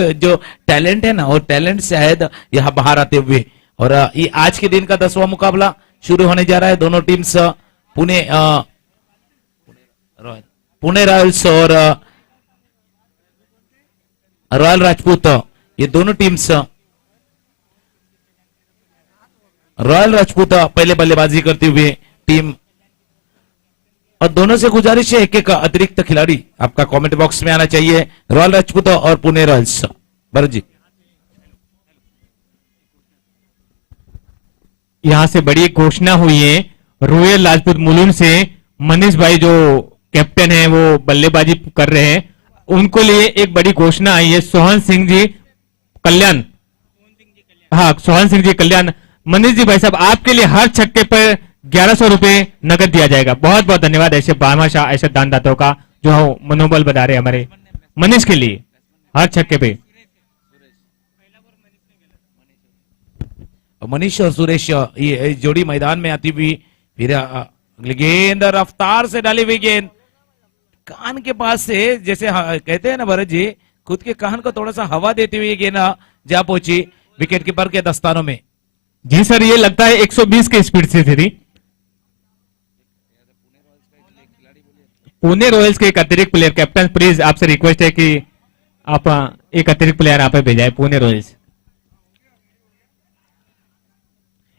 जो टैलेंट है ना, वो टैलेंट शायद यहाँ बाहर आते हुए। और ये आज के दिन का 10वां मुकाबला शुरू होने जा रहा है। दोनों टीम्स पुणे पुणे रॉयल्स और रॉयल राजपूत, ये दोनों टीम्स, रॉयल राजपूत पहले बल्लेबाजी करते हुए टीम, और दोनों से गुजारिश है एक एक अतिरिक्त खिलाड़ी आपका कमेंट बॉक्स में आना चाहिए। रॉयल राजपूत और पुणे रॉयल्स। भरत जी, यहां से बड़ी एक घोषणा हुई है रॉयल राजपूत मुलुंड से। मनीष भाई जो कैप्टन है वो बल्लेबाजी कर रहे हैं, उनको लिए एक बड़ी घोषणा आई है। सोहन सिंह जी कल्याण, हाँ सोहन सिंह जी कल्याण। मनीष जी भाई साहब, आपके लिए हर छक्के पर 1100 रुपए नगद दिया जाएगा। बहुत बहुत धन्यवाद ऐसे भामाशाह, ऐसे दानदाताओं का जो मनोबल बता रहे हमारे मनीष के लिए हर छक्के पे। मनीष और सुरेश ये जोड़ी मैदान में आती हुई, फिर गेंद रफ्तार से डाली हुई गेंद कान के पास से, जैसे कहते हैं ना भरत जी, खुद के कान को थोड़ा सा हवा देती हुई गेंद जा पहुंची विकेट कीपर के दस्तानों में। जी सर, ये लगता है 120 की स्पीड से थी। पुणे रॉयल्स के एक अतिरिक्त प्लेयर, कैप्टन प्लीज आपसे रिक्वेस्ट है कि आप एक अतिरिक्त प्लेयर आप भेजाए। पुणे रॉयल्स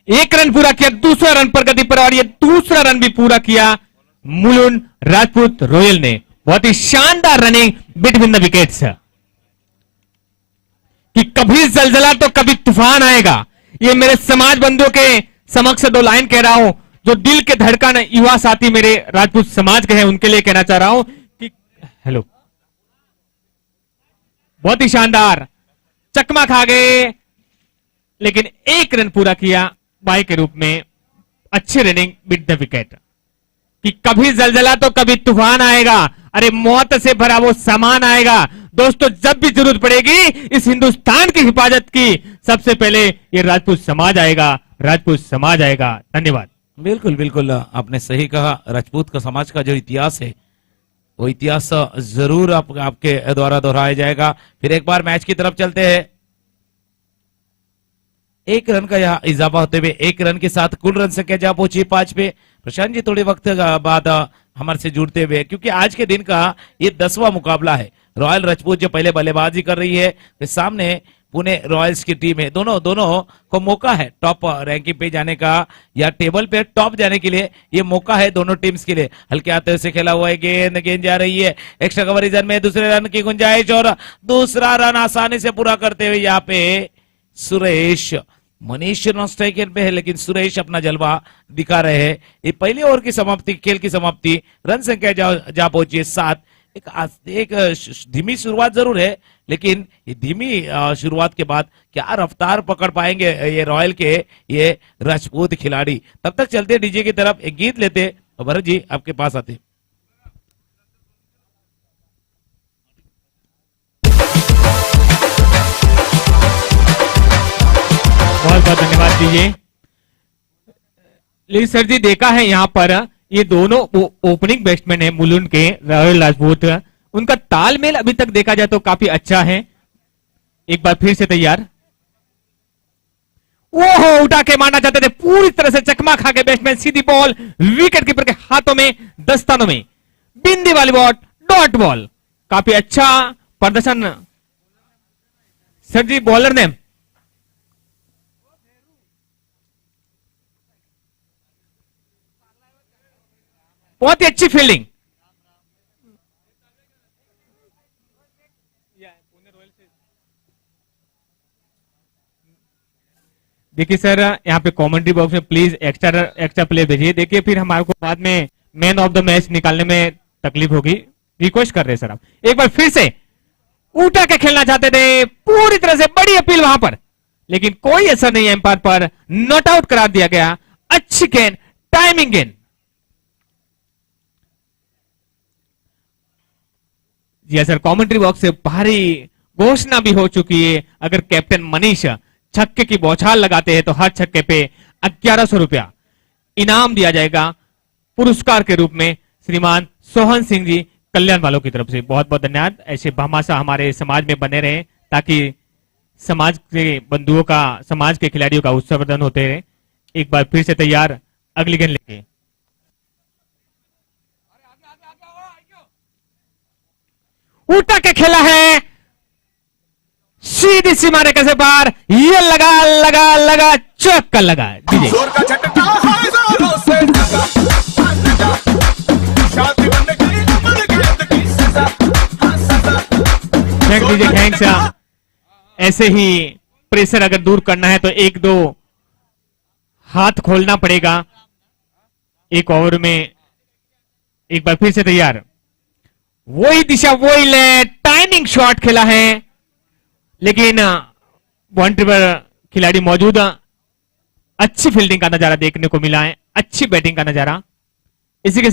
1 रन पूरा किया, दूसरा रन पर गति पर, और ये दूसरा रन भी पूरा किया मुलुंड राजपूत रॉयल ने। बहुत ही शानदार रनिंग बिटवीन द विकेट्स, कि कभी जलजला तो कभी तूफान आएगा। ये मेरे समाज बंधुओं के समक्ष 2 लाइन कह रहा हूं, जो दिल के धड़कन युवा साथी मेरे राजपूत समाज के हैं, उनके लिए कहना चाह रहा हूं कि हेलो, बहुत ही शानदार चकमा खा गए, लेकिन 1 रन पूरा किया बाई के रूप में। अच्छी रनिंग विद द विकेट, कि कभी जलजला तो कभी तूफान आएगा, अरे मौत से भरा वो सामान आएगा। दोस्तों, जब भी जरूरत पड़ेगी इस हिंदुस्तान की हिफाजत की, सबसे पहले ये राजपूत समाज आएगा, राजपूत समाज आएगा। धन्यवाद। बिल्कुल बिल्कुल, आपने सही कहा। राजपूत का समाज का जो इतिहास है, वो इतिहास जरूर आपके द्वारा दोहराया जाएगा। फिर एक बार मैच की तरफ चलते हैं। 1 रन का यहाँ इजाफा होते हुए 1 रन के साथ कुल रन संख्या जा पहुंची 5 पे। प्रशांत जी थोड़े वक्त बाद हमारे से जुड़ते हुए, क्योंकि आज के दिन का ये 10वां मुकाबला है। रॉयल राजपूत जो पहले बल्लेबाजी कर रही है, फिर सामने पुणे रॉयल्स की टीम है। दोनों को मौका है टॉप रैंकिंग पे जाने का, या टेबल पे टॉप जाने के लिए ये मौका है दोनों टीम्स के लिए। हल्के हाथों से खेला हुआ है, गेंद जा रही है एक्स्ट्रा कवर रीजन में, दूसरे रन की गुंजाइश, और दूसरा रन आसानी से पूरा करते हुए यहाँ पे सुरेश। मनीष नॉन स्ट्राइकर पे है, लेकिन सुरेश अपना जलवा दिखा रहे हैं। ये पहली ओवर की समाप्ति, खेल की समाप्ति, रन संख्या जा पहुंची है 7। एक धीमी शुरुआत जरूर है, लेकिन ये धीमी शुरुआत के बाद क्या रफ्तार पकड़ पाएंगे ये रॉयल के ये राजपूत खिलाड़ी। तब तक चलते डीजे की तरफ, एक गीत लेते और भरत जी आपके पास आते। बहुत बहुत धन्यवाद दीजिए। लेकिन सर जी, देखा है यहाँ पर ये दोनों ओपनिंग बैट्समैन है मुलुंड के, रॉयल राजपूत, उनका तालमेल अभी तक देखा जाए तो काफी अच्छा है। एक बार फिर से तैयार, ओहो, उठा के मारना चाहते थे, पूरी तरह से चकमा खा के बैट्समैन, सीधी बॉल विकेट कीपर के हाथों में, दस्तानों में, बिंदी वाली बॉल, डॉट बॉल। काफी अच्छा प्रदर्शन सर जी बॉलर ने। बहुत ही अच्छी फील्डिंग। देखिए सर, यहाँ पे कमेंट्री बॉक्स में प्लीज एक्स्ट्रा प्ले भेजिए। देखिए फिर हमारे को बाद में मैन ऑफ द मैच निकालने में तकलीफ होगी। रिक्वेस्ट कर रहे हैं सर आप, एक बार फिर से उठा के खेलना चाहते थे, पूरी तरह से बड़ी अपील वहां पर, लेकिन कोई असर नहीं है एम्पायर पर, नॉट आउट करार दिया गया। अच्छी गेंद, टाइमिंग गेंद। जी सर, कमेंट्री बॉक्स से भारी घोषणा भी हो चुकी है। अगर कैप्टन मनीष छक्के की बौछार लगाते हैं तो हर छक्के पे 1100 रुपया इनाम दिया जाएगा पुरस्कार के रूप में श्रीमान सोहन सिंह जी कल्याण वालों की तरफ से। बहुत बहुत धन्यवाद। ऐसे भामाशाह हमारे समाज में बने रहे, ताकि समाज के बंधुओं का, समाज के खिलाड़ियों का उत्साहवर्धन होते रहे। एक बार फिर से तैयार अगली गेंद लेके, उठा के खेला है, सीधी सीमा रेखा से पार, ये लगा लगा लगा, चौका लगा। डीजे जोर का झटका है, जोरों से लगा, लगा, शांति बन गई, अमर गेंद की सजा, हाँ सजा। थैंक दीजिए, थैंक्स। ऐसे ही प्रेशर अगर दूर करना है तो एक दो हाथ खोलना पड़ेगा। एक ओवर में एक बार फिर से तैयार, वही दिशा वही ले, टाइमिंग शॉट खेला है, लेकिन बाउंड्री पर खिलाड़ी मौजूद। अच्छी फील्डिंग का नजारा देखने को मिला है, अच्छी बैटिंग का नजारा। इसी के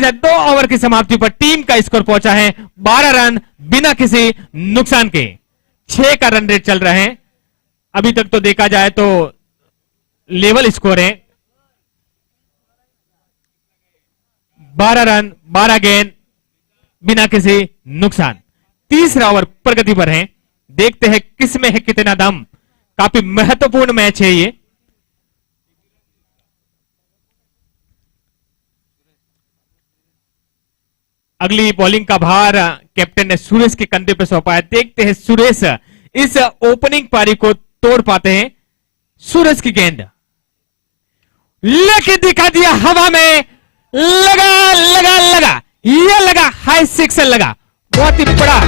साथ दो ओवर की समाप्ति पर टीम का स्कोर पहुंचा है 12 रन बिना किसी नुकसान के। 6 का रन रेट चल रहा है। अभी तक तो देखा जाए तो लेवल स्कोर है, 12 रन 12 गेंद बिना किसी नुकसान। तीसरा ओवर प्रगति पर है, देखते हैं किसमें है कितना दम। काफी महत्वपूर्ण मैच है ये। अगली बॉलिंग का भार कैप्टन ने सुरेश के कंधे पर सौंपा है। देखते हैं सुरेश इस ओपनिंग पारी को तोड़ पाते हैं। सुरेश की गेंद लेके दिखा दिया हवा में, लगा लगा लगा, ये लगा हाई सिक्सर लगा, बहुत ही बड़ा।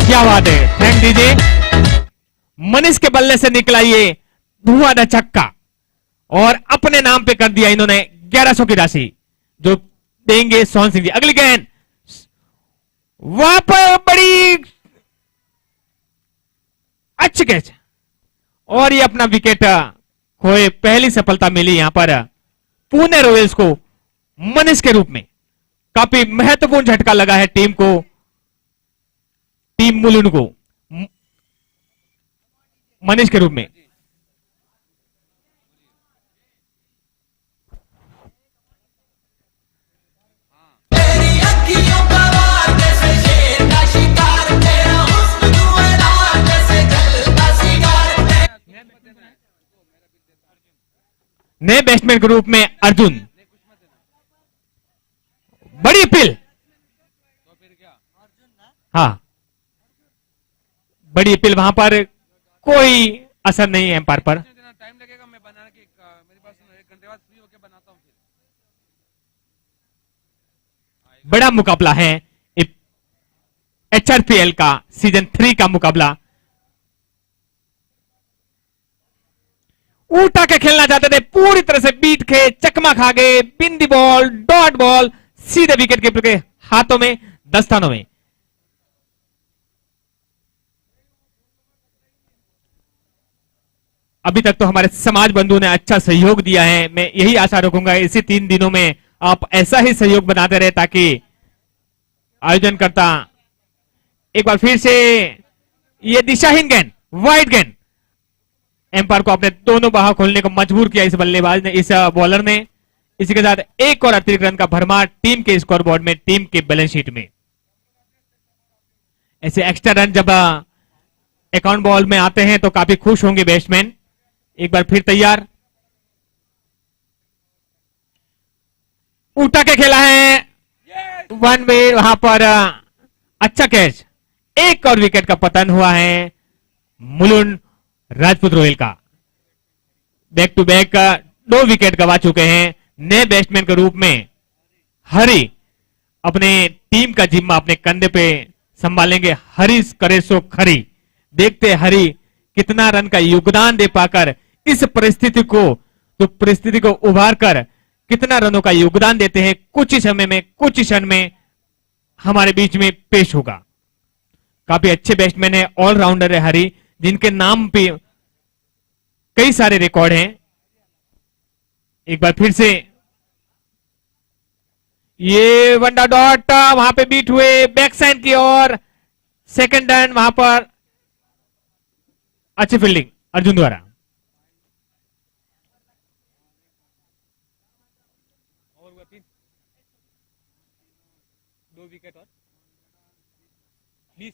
क्या बात है, थैंक दीजिए। मनीष के बल्ले से निकला ये धुआंधार छक्का और अपने नाम पे कर दिया इन्होंने 1100 की राशि जो देंगे सोहन सिंह जी। अगली गेंद वहां पर बड़ी अच्छी कैच और ये अपना विकेट खोए। पहली सफलता मिली यहां पर पुणे रॉयल्स को मनीष के रूप में। काफी महत्वपूर्ण झटका लगा है टीम को, टीम मुलुंड को मनीष के रूप में। नए बैट्समैन के रूप में अर्जुन, बड़ी अपील। हाँ, बड़ी अपील, वहां पर कोई असर नहीं है एम्पायर पर। टाइम लगेगा, मैं बनाने की मेरे पास 1 घंटे बाद फ्री होके बनाता हूँ फिर। बड़ा मुकाबला है HRPL का सीजन 3 का मुकाबला। उठा के खेलना चाहते थे, पूरी तरह से बीट के चकमा खा गए। बिंदी बॉल, डॉट बॉल सीधे विकेट कीपर के हाथों में, दस्तानों में। अभी तक तो हमारे समाज बंधुओं ने अच्छा सहयोग दिया है। मैं यही आशा रखूंगा इसी 3 दिनों में आप ऐसा ही सहयोग बनाते रहे ताकि आयोजनकर्ता एक बार फिर से ये दिशाहीन गेंद, वाइड गेंद, एम्पायर को अपने दोनों बाह खोलने को मजबूर किया इस बल्लेबाज ने, इस बॉलर ने। इसी के साथ एक और अतिरिक्त रन का भरमार टीम के स्कोर बोर्ड में, टीम के बैलेंस शीट में। ऐसे एक्स्ट्रा रन जब अकाउंट बॉल में आते हैं तो काफी खुश होंगे बैट्समैन। एक बार फिर तैयार, उठा के खेला है, 1 वे, वहां पर अच्छा कैच। एक और विकेट का पतन हुआ है मुलुंड राजपूत रॉयल का। बैक टू बैक 2 विकेट गवा चुके हैं। नए बैट्समैन के रूप में हरी अपने टीम का जिम्मा अपने कंधे पे संभालेंगे। हरी करे सो खरी। देखते हैं हरी कितना रन का योगदान दे पाकर इस परिस्थिति को उभार कर कितना रनों का योगदान देते हैं। कुछ ही समय में, कुछ ही क्षण में हमारे बीच में पेश होगा। काफी अच्छे बैट्समैन है, ऑलराउंडर है हरी, जिनके नाम पे कई सारे रिकॉर्ड हैं। एक बार फिर से ये वंडा डॉट वहां पे बीट हुए बैक साइड की ओर, सेकंड रन वहां पर अच्छी फील्डिंग अर्जुन द्वारा। और हुआ 3 2 विकेट और 20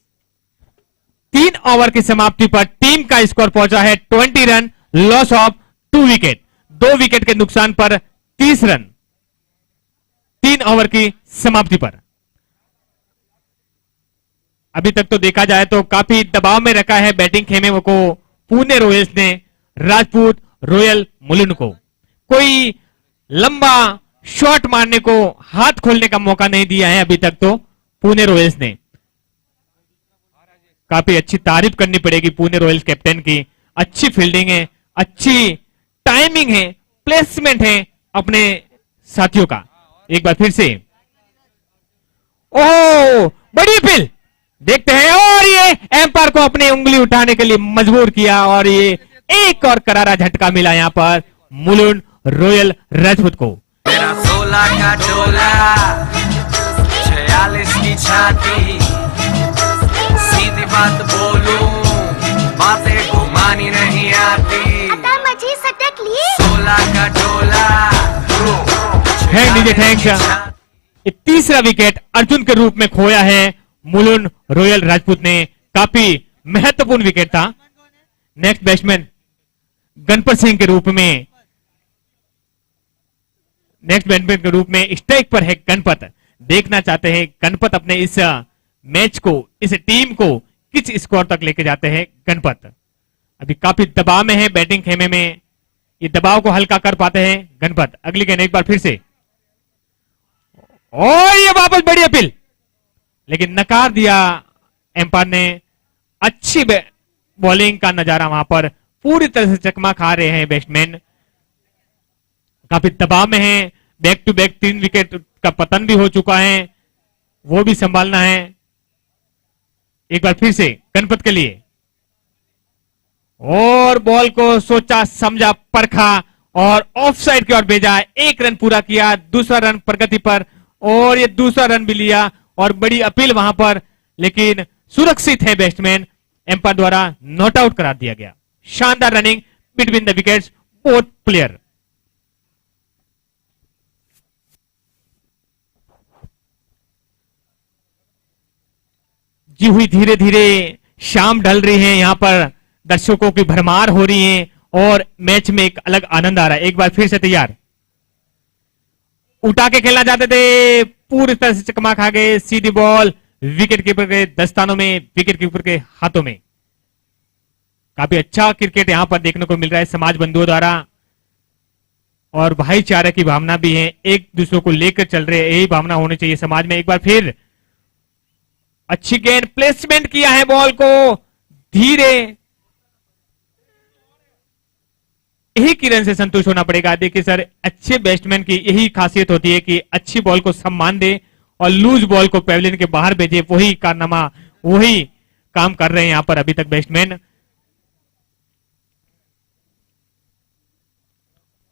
3 ओवर की समाप्ति पर टीम का स्कोर पहुंचा है 20 run, loss of 2 wicket. 2 wicket के नुकसान पर 30 रन 3 ओवर की समाप्ति पर। अभी तक तो देखा जाए तो काफी दबाव में रखा है बैटिंग खेमे को पुणे रॉयल्स ने राजपूत रॉयल मुलुंड को। कोई लंबा शॉट मारने को, हाथ खोलने का मौका नहीं दिया है अभी तक तो पुणे रॉयल्स ने। काफी अच्छी तारीफ करनी पड़ेगी पुणे रॉयल्स कैप्टन की। अच्छी फील्डिंग है, अच्छी टाइमिंग है, प्लेसमेंट है अपने साथियों का। एक बार फिर से ओह बड़ी अपील देखते हैं, और ये एम्पायर को अपनी उंगली उठाने के लिए मजबूर किया और ये एक और करारा झटका मिला यहां पर मुलुंड रॉयल राजपूत को। मेरा 16 का डोला 46 की छाती, सीधी बात बोलूं बातें घुमानी नहीं आती। आता माझी सटक ली 16 का डोला थैंक डीजे थैंक्स। ये तीसरा विकेट अर्जुन के रूप में खोया है मुलुंड रॉयल राजपूत ने। काफी महत्वपूर्ण विकेट था। नेक्स्ट बैट्समैन गणपत सिंह के रूप में, नेक्स्ट बैट्समैन के रूप में स्ट्राइक पर है गणपत। देखना चाहते हैं गणपत अपने इस मैच को, इस टीम को किस स्कोर तक लेके जाते हैं गणपत। अभी काफी दबाव में है बैटिंग खेमे में, ये दबाव को हल्का कर पाते हैं गणपत। अगली गेंद एक बार फिर से, और ये वापस बड़ी अपील लेकिन नकार दिया एम्पायर ने। अच्छी बॉलिंग का नजारा वहां पर, पूरी तरह से चकमा खा रहे हैं बैट्समैन। काफी दबाव में है, बैक टू बैक 3 विकेट का पतन भी हो चुका है, वो भी संभालना है। एक बार फिर से गणपत के लिए, और बॉल को सोचा समझा परखा और ऑफ साइड की ओर भेजा। 1 रन पूरा किया, दूसरा रन प्रगति पर, और ये दूसरा रन भी लिया और बड़ी अपील वहां पर, लेकिन सुरक्षित है बैट्समैन। एम्पायर द्वारा नॉट आउट करा दिया गया। शानदार running between the wickets both player. जी हुई धीरे धीरे शाम ढल रही है, यहां पर दर्शकों की भरमार हो रही है और मैच में एक अलग आनंद आ रहा है। एक बार फिर से तैयार, उठा के खेलना चाहते थे, पूरी तरह से चकमा खा गए। सीधी बॉल विकेट कीपर के दस्तानों में, विकेट कीपर के हाथों में। काफी अच्छा क्रिकेट यहां पर देखने को मिल रहा है समाज बंधुओं द्वारा, और भाईचारे की भावना भी है, एक दूसरे को लेकर चल रहे हैं, यही भावना होनी चाहिए समाज में। एक बार फिर अच्छी गेंद, प्लेसमेंट किया है बॉल को धीरे, यही किरण से संतुष्ट होना पड़ेगा। देखिए सर, अच्छे बैट्समैन की यही खासियत होती है कि अच्छी बॉल को सम्मान दे और लूज बॉल को पेविलियन के बाहर भेजे। वही कारनामा, वही काम कर रहे हैं यहां पर अभी तक बैट्समैन।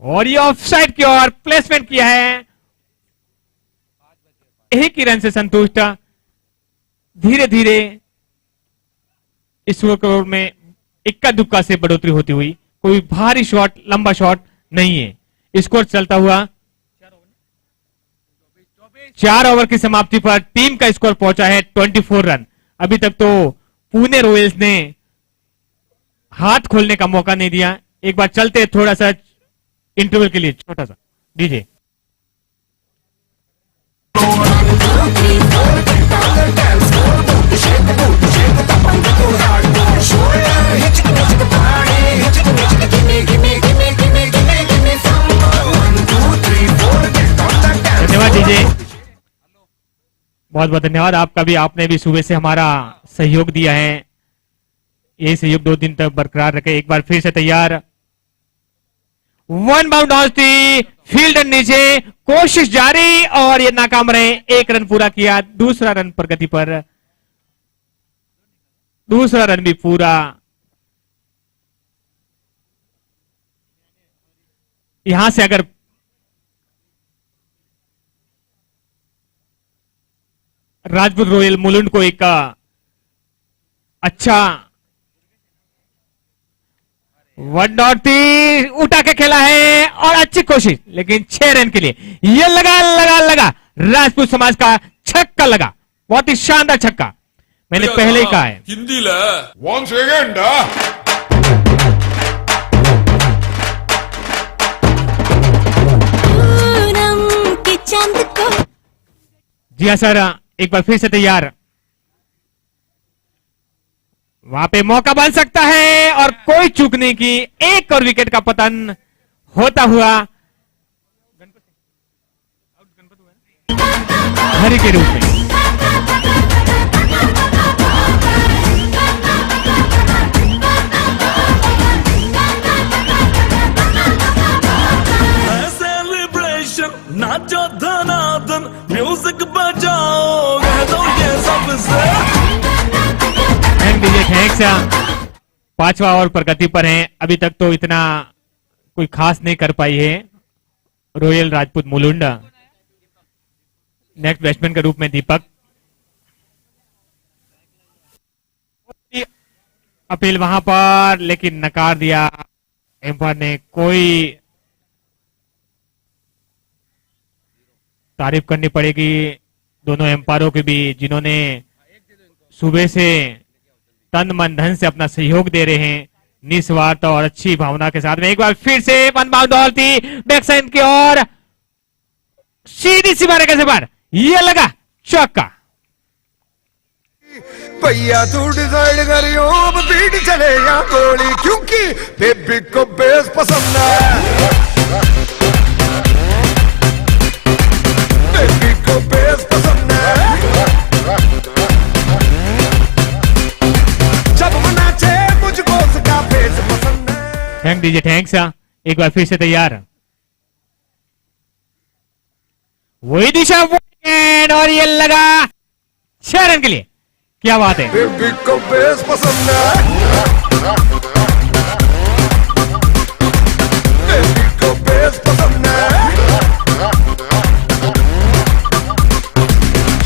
और ये ऑफसाइड की ओर प्लेसमेंट किया है, यही किरण से संतुष्ट। धीरे धीरे इस स्कोर में इक्का दुक्का से बढ़ोतरी होती हुई, कोई भारी शॉट, लंबा शॉट नहीं है। स्कोर चलता हुआ 4 ओवर की समाप्ति पर टीम का स्कोर पहुंचा है 24 रन। अभी तक तो पुणे रॉयल्स ने हाथ खोलने का मौका नहीं दिया। एक बार चलते थोड़ा सा इंटरवल के लिए, छोटा सा डीजे। धन्यवाद डीजे, बहुत बहुत धन्यवाद आपका भी। आपने भी सुबह से हमारा सहयोग दिया है, यही सहयोग 2 दिन तक बरकरार रखे। एक बार फिर से तैयार, 1 बाउंड ऑस्टी फील्ड नीचे, कोशिश जारी और ये नाकाम रहे। 1 रन पूरा किया, दूसरा रन प्रगति पर, दूसरा रन भी पूरा। यहां से अगर राजपूत रॉयल मुलुंड को एक अच्छा वन डॉट 3 उठा के खेला है और अच्छी कोशिश, लेकिन 6 रन के लिए ये लगा लगा लगा राजपूत समाज का छक्का लगा, बहुत ही शानदार छक्का। मैंने पहले ही कहा है। हिंदीला once again डा पूनम के चांद को जी हाँ सर, एक बार फिर से तैयार, वहां पे मौका बन सकता है और कोई चूक नहीं की, एक और विकेट का पतन होता हुआ हरी के रूप में। सेलिब्रेशन नाचो धनाधन म्यूजिक बजाओ कह दो ये सबसे थैंक दीजिए, थैंक्स। 5वां ओवर प्रगति पर हैं, अभी तक तो इतना कोई खास नहीं कर पाई है royal Rajput Mulund. Next batsman के रूप में दीपक। अपील वहां पर लेकिन नकार दिया एम्पायर ने। कोई तारीफ करनी पड़ेगी दोनों एम्पायरों की भी, जिन्होंने सुबह से तन मन धन से अपना सहयोग दे रहे हैं निस्वार्थ और अच्छी भावना के साथ में। एक बार फिर से वन बाउंड बॉल थी बैक साइड की ओर, सीधी सी मारे कैसे बार, ये लगा चौका। भैया तू डिसाइड करियो अब बीट चले या गोली, क्योंकि बेबी को बेस पसंद है, बेबी को बेस पसंद है, जब मनाचे मुझको उसका बेस पसंद है। थैंक दीजिए, थैंक्स। एक बार फिर से तैयार, वही दिशा और ये लगा 6 रन के लिए, क्या बात है। बेबी को बेस पसंद है, बेबी को बेस पसंद है।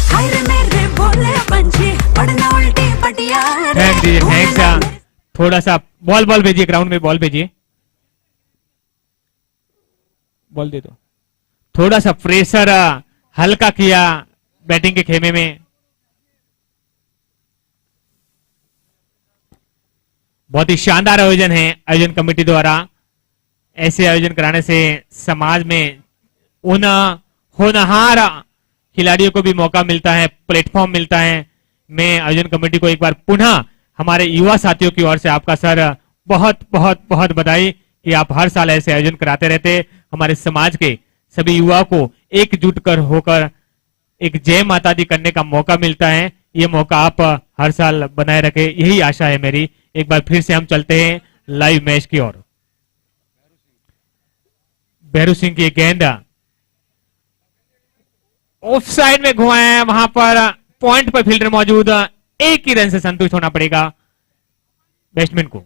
हाय रे मेरे भोले पंछी पढ़ना उल्टी पटिया रे। थैंक दीजिए, थैंक्स। थोड़ा सा बॉल भेजिए, ग्राउंड में बॉल भेजिए, बॉल दे दो। थोड़ा सा प्रेशर हल्का किया बैटिंग के खेमे में। बहुत ही शानदार आयोजन है आयोजन कमेटी द्वारा। ऐसे आयोजन कराने से समाज में उन होनहार खिलाड़ियों को भी मौका मिलता है, प्लेटफॉर्म मिलता है। मैं आयोजन कमेटी को एक बार पुनः हमारे युवा साथियों की ओर से आपका सर बहुत बहुत बहुत बधाई कि आप हर साल ऐसे आयोजन कराते रहते। हमारे समाज के सभी युवाओं को एकजुट कर होकर एक जय माता दी करने का मौका मिलता है। ये मौका आप हर साल बनाए रखें, यही आशा है मेरी। एक बार फिर से हम चलते हैं लाइव मैच की ओर। भैरू सिंह की गेंद ऑफ साइड में घुमाया है, वहां पर पॉइंट पर फील्डर मौजूद, एक ही रन से संतुष्ट होना पड़ेगा बैट्समैन को।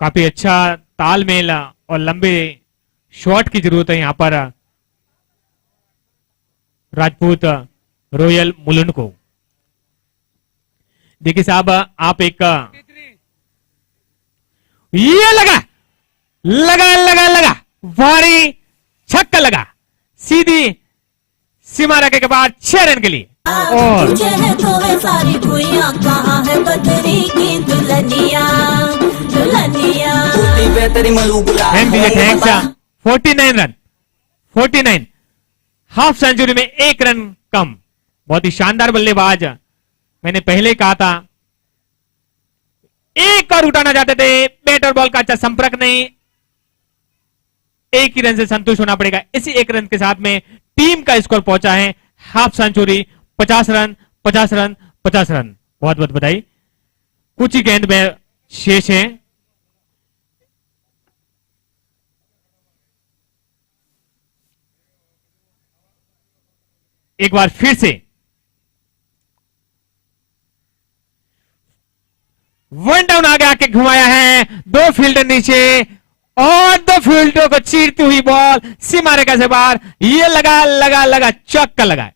काफी अच्छा तालमेल और लंबे शॉट की जरूरत है यहां पर राजपूत रॉयल मुलुंड को। देखिए साहब, आप एक ये लगा लगा लगा लगा भारी छक्का लगा, सीधी सीमा रखे के बाद 6 रन के लिए। और तुझे है तो है सारी खुइयां, कहाँ है बदरी की दुल्हनिया दुल्हनिया। थैंक दीजिए, थैंक्स। 49 रन, 49 हाफ सेंचुरी में 1 रन कम। बहुत ही शानदार बल्लेबाज। मैंने पहले कहा था एक और उठाना चाहते थे, बैट और बॉल का अच्छा संपर्क नहीं, एक ही रन से संतुष्ट होना पड़ेगा। इसी 1 रन के साथ में टीम का स्कोर पहुंचा है half century, 50 run 50 run 50 run. बहुत बहुत बधाई। कुछ ही गेंद में शेष है। एक बार फिर से वन डाउन आगे आके घुमाया है, 2 फील्डर नीचे और 2 फील्डरों को चीरती हुई बॉल सीमा रेखा से बाहर, ये लगा लगा लगा चौका लगा।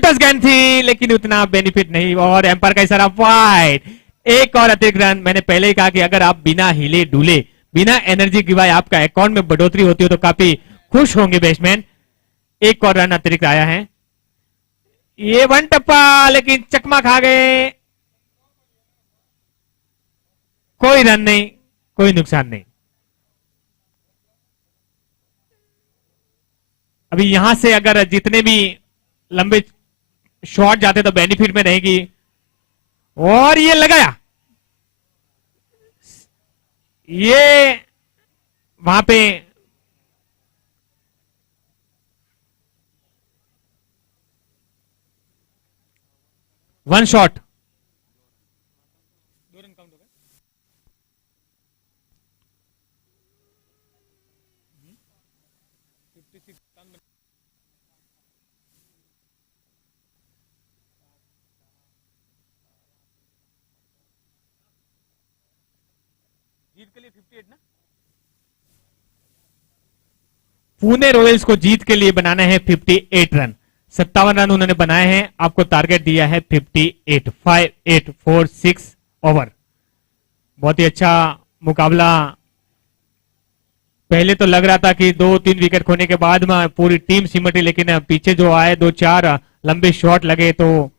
टस गेंद थी लेकिन उतना बेनिफिट नहीं, और एम्पायर का इशारा वाइड। एक और अतिरिक्त रन। मैंने पहले ही कहा कि अगर आप बिना हिले डुले, बिना एनर्जी गिवाए आपका अकाउंट में बढ़ोतरी होती हो तो काफी खुश होंगे बैट्समैन। एक और रन अतिरिक्त आया है। ये वन टप्पा लेकिन चकमा खा गए, कोई रन नहीं, कोई नुकसान नहीं। अभी यहां से अगर जितने भी लंबे शॉट जाते तो बेनिफिट में रहेगी, और ये लगाया, ये वहां पे वन शॉट। पुणे रॉयल्स को जीत के लिए बनाना है 58 रन। 57 रन उन्होंने बनाए हैं, आपको टारगेट दिया है 58। 5, 8, 4, 6 ओवर। बहुत ही अच्छा मुकाबला। पहले तो लग रहा था कि 2-3 विकेट खोने के बाद में पूरी टीम सिमटी, लेकिन पीछे जो आए 2-4 लंबे शॉट लगे तो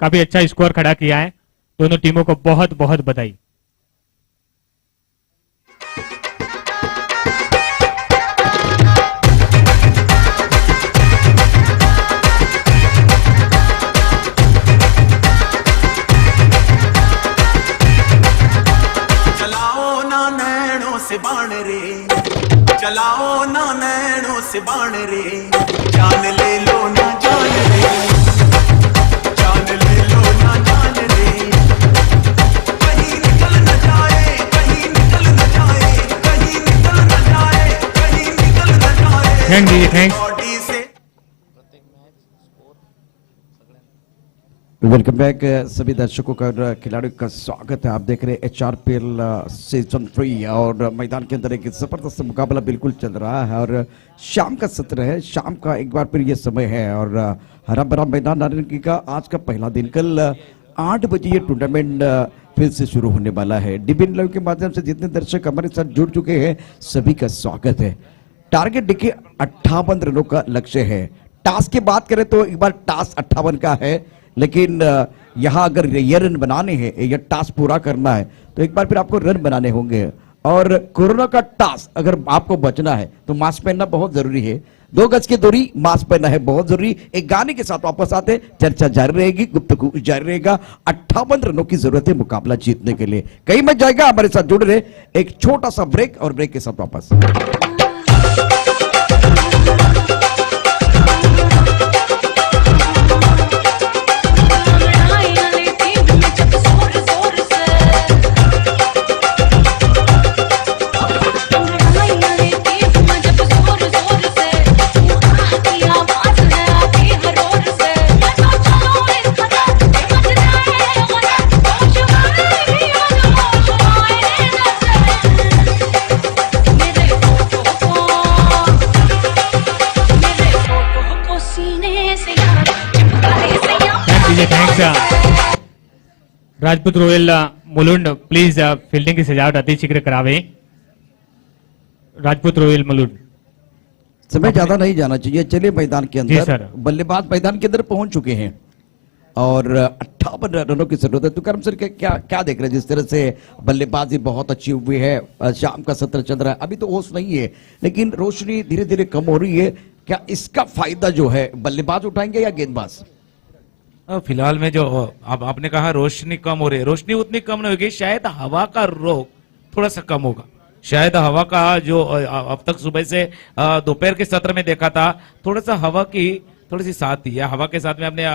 काफी अच्छा स्कोर खड़ा किया है। दोनों टीमों को बहुत बहुत बधाई। चलाओ ना नैनों से बाण रे, चलाओ ना नैनों से बाण रे, जान ले लो ना जान रे, जान ले लो ना जान रे, कहीं निकल न जाए, कहीं निकल न जाए, कहीं निकल न जाए, कहीं निकल न जाए। Thank you, thanks. बॉडी से वेलकम बैक सभी दर्शकों का और खिलाड़ियों का स्वागत है। आप देख रहे हैं HRPL सीजन 3 और मैदान के अंदर एक जबरदस्त मुकाबला बिल्कुल चल रहा है और शाम का सत्र है। शाम का एक बार फिर ये समय है और हरा भरा मैदान नारंगी का आज का पहला दिन। कल 8 बजे ये टूर्नामेंट फिर से शुरू होने वाला है। डिबिन लाइव के माध्यम से जितने दर्शक हमारे साथ जुड़ चुके हैं सभी का स्वागत है। टारगेट देखिए 58 रनों का लक्ष्य है। टास्क की बात करें तो एक बार टास्क 58 का है, लेकिन यहाँ अगर ये रन बनाने हैं या टास्क पूरा करना है तो एक बार फिर आपको रन बनाने होंगे। और कोरोना का टास्क अगर आपको बचना है तो मास्क पहनना बहुत जरूरी है। 2 गज की दूरी, मास्क पहनना है बहुत जरूरी। एक गाने के साथ वापस आते, चर्चा जारी रहेगी, गुफ्तगू जारी रहेगा। 58 रनों की जरूरत है मुकाबला जीतने के लिए। कहीं मत जाएगा, हमारे साथ जुड़ रहे। एक छोटा सा ब्रेक और ब्रेक के साथ वापस। Rajput royal Mulund please fielding की सजावट अति शीघ्र करावे। राजपूत रॉयल मुलुंड समय ज्यादा नहीं जाना चाहिए। चलिए मैदान के जी अंदर। सर। बल्लेबाज मैदान के अंदर पहुंच चुके हैं और 58 रनों की जरूरत है। तो करम सर क्या क्या देख रहे हैं? जिस तरह से बल्लेबाजी बहुत अच्छी हुई है, शाम का सत्र चल रहा है, अभी तो ओस नहीं है लेकिन रोशनी धीरे धीरे कम हो रही है। क्या इसका फायदा जो है बल्लेबाज उठाएंगे या गेंदबाज? फिलहाल में जो आपने कहा रोशनी कम हो रही है, रोशनी उतनी कम नहीं होगी, शायद हवा का रोक थोड़ा सा कम होगा। शायद हवा का जो अब तक सुबह से दोपहर के सत्र में देखा था, थोड़ा सा हवा की थोड़ी सी साथ थी, या हवा के साथ में हमने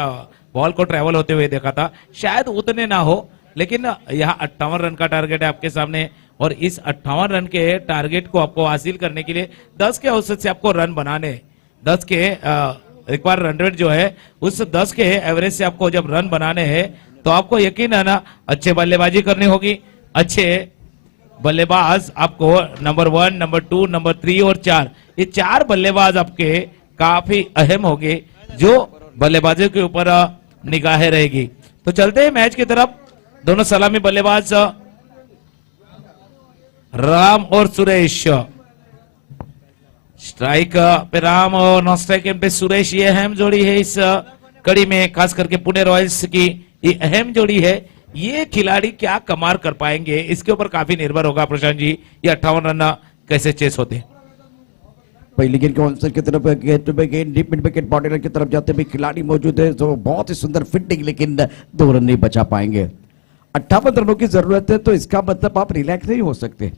बॉल को ट्रेवल होते हुए देखा था, शायद उतने ना हो। लेकिन यहाँ 58 रन का टारगेट है आपके सामने और इस 58 रन के टारगेट को आपको हासिल करने के लिए 10 के औसत से आपको रन बनाने, 10 के एक बार रन रेट जो है उस 10 के एवरेज से आपको जब रन बनाने हैं तो आपको यकीन है ना अच्छे बल्लेबाजी करनी होगी। अच्छे बल्लेबाज आपको नंबर 1, नंबर 2, नंबर 3 और 4, ये 4 बल्लेबाज आपके काफी अहम होंगे जो बल्लेबाजों के ऊपर निगाहें रहेगी। तो चलते हैं मैच की तरफ। दोनों सलामी बल्लेबाज राम और सुरेश। स्ट्राइक पे राम और नॉन स्ट्राइक पे सुरेश, ये अहम जोड़ी है इस कड़ी में, खास करके पुणे रॉयल्स की ये अहम जोड़ी है। ये खिलाड़ी क्या कमाल कर पाएंगे, इसके ऊपर काफी निर्भर होगा प्रशांत जी, ये 58 रन कैसे चेस होते हैं। पहली गेंद के आंसर की तरफ गेंद डीप मिड विकेट बॉर्डर की तरफ जाते हुए खिलाड़ी मौजूद है, जो बहुत ही सुंदर फिटिंग, लेकिन 2 रन नहीं बचा पाएंगे। 58 रनों की जरूरत है, तो इसका मतलब आप रिलैक्स नहीं हो सकते।